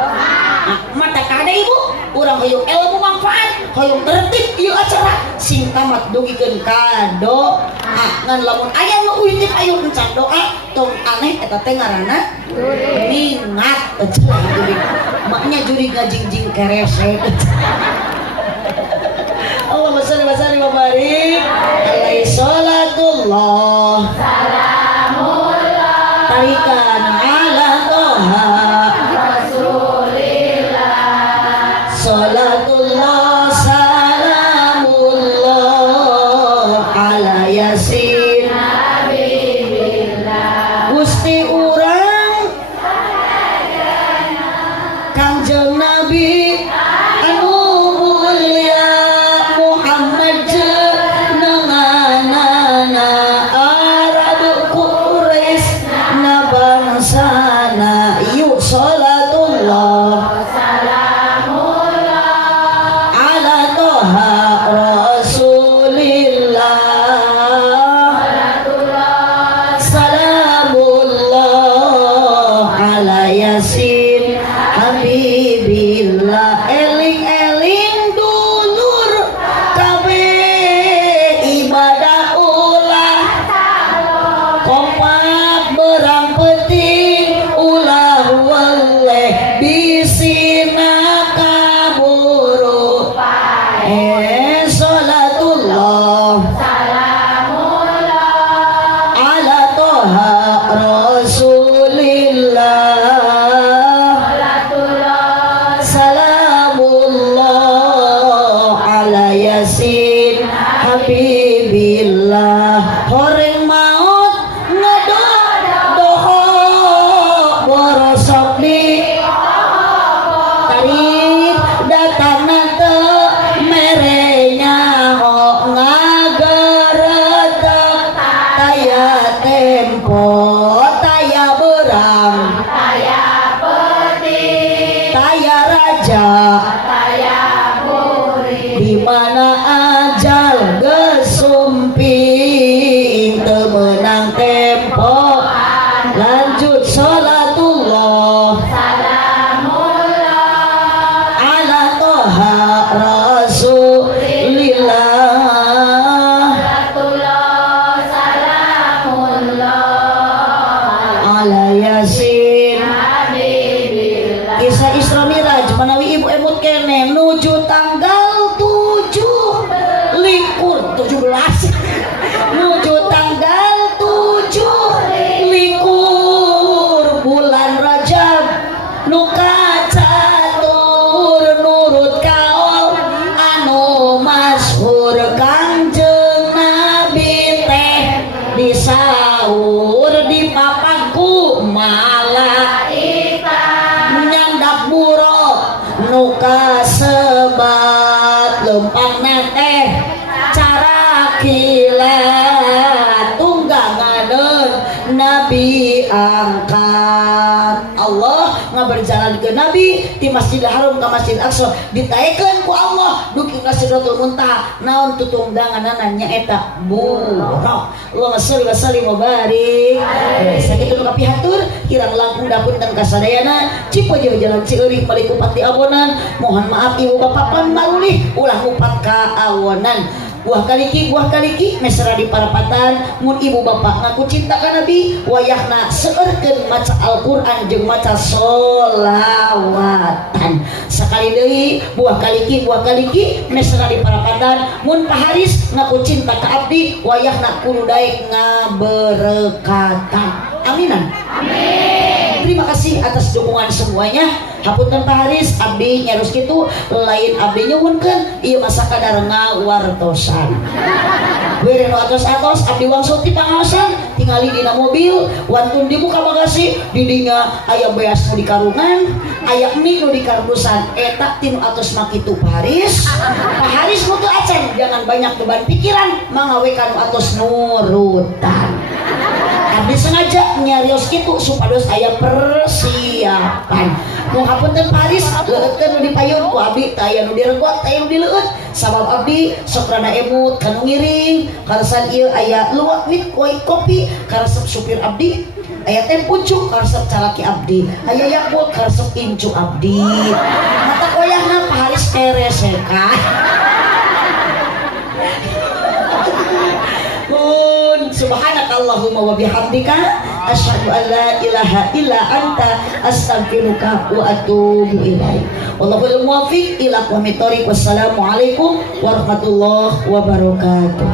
mata kade ibu urang hoyong ilmu manfaat hoyong tertib ieu acara sing tamat dugikeun ka doa ngan lamun aya nu uitip ayo encan doa tong aneh eta teh ngaranna mingat cenah jurig maknya jurig ngajingjing kerese Allahumma shalli wa sallim wa barik alaihi salatullah Salamullah tarikan ala toha Rasulillah salatullah salamullah ala yasin Habibillah Gusti urang Kangjeng Nabi anu mulia Muhammad jenenganana Arab Quraisy na bangsana yuk salatullah Salamullah ala toha rasulillah Salatullah salamullah ala yasin habibillah eling-eling dulur kabeh ibadah ulah kompak berang penting ulah waleh bisina kaburu salatullah Salamullah ala toha rasulillah Salatullah salamullah ala yasin habibillah horeng maut ngedoh borosok di tarik datang teu merenya ho ngageretek taya tempo taya berang Taya peti taya raja Taya murid di mana ajal gesumping temenang tempo lanjut salatullah Salamullah ala toha rasulillah Salatullah Salamullah ala yasin Habibillah kisah Isra Miraj menawi ibu emut kene nuju tanggal 17 nuju tanggal 7 bulan Rajab nu kacatur nurut kaol anu masyhur Kangjeng Nabi teh disaur di papaku malah nyandak buro nu kasebat lempang teh cara kilat tungganganeun Nabi angkat Allah ngaberjalan ke Nabi di Masjidil Haram ke Masjid Aqsa ditaekeun ku Allah dugi ka Sidratul Muntaha naon tutungganganana nyaeta buraq Allahumma shalli wa sallim wa barik sakitu nu kapihatur kirang langkung dapunten kasadayana cipojo jalan Cieurik balik upat di awonan mohon maaf ibu bapak panmalulih ulah upat ka awonan buah kaliki mesra di parapatan mun ibu bapak ngaku cinta ka Nabi wayahna seueurkeun maca Al-Qur'an jeung maca sholawatan sakali deui buah kaliki mesra di parapatan mun paharis ngaku cinta ka abdi wayahna kudu daek ngaberkatan aminan amin Terima kasih atas dukungan semuanya. Hapunten Pak Haris, abdi nyarus kitu lain abdi nyuwunkeun ieu masa kadar ngawartosan. Bere nu atos-atos abdi wangsul ti pangaosan tingali dina mobil wantun dibuka bagasi di dinya aya beas nu di karungan, aya mie nu di kardusan eta tinu atos makitu Pak Haris. Pak Haris nu teu acan jangan banyak beban pikiran mangawe kanu atos nurutan. Abdi sengaja nyarios kitu supados aya persiapan. Mun hapunten Paris, leueut teh nu dipayun ku abdi, teu aya nu diregot, teu aya nu dileueut. Sabab abdi sok rada emut kanu ngiring, karasan ieu aya luwak with kopi, karesep supir abdi. Aya teh pucuk karesep calaki abdi, aya Yakult karesep incu abdi. Mata koyahna Pak Haris keresekan. Subhanakallahumma wa bihamdika asyhadu an la ilaha illa anta astaghfiruka wa atubu ilaik. Wallahul muwaffiq ila aqwamit thoriq. Wassalamualaikum warahmatullahi wabarakatuh.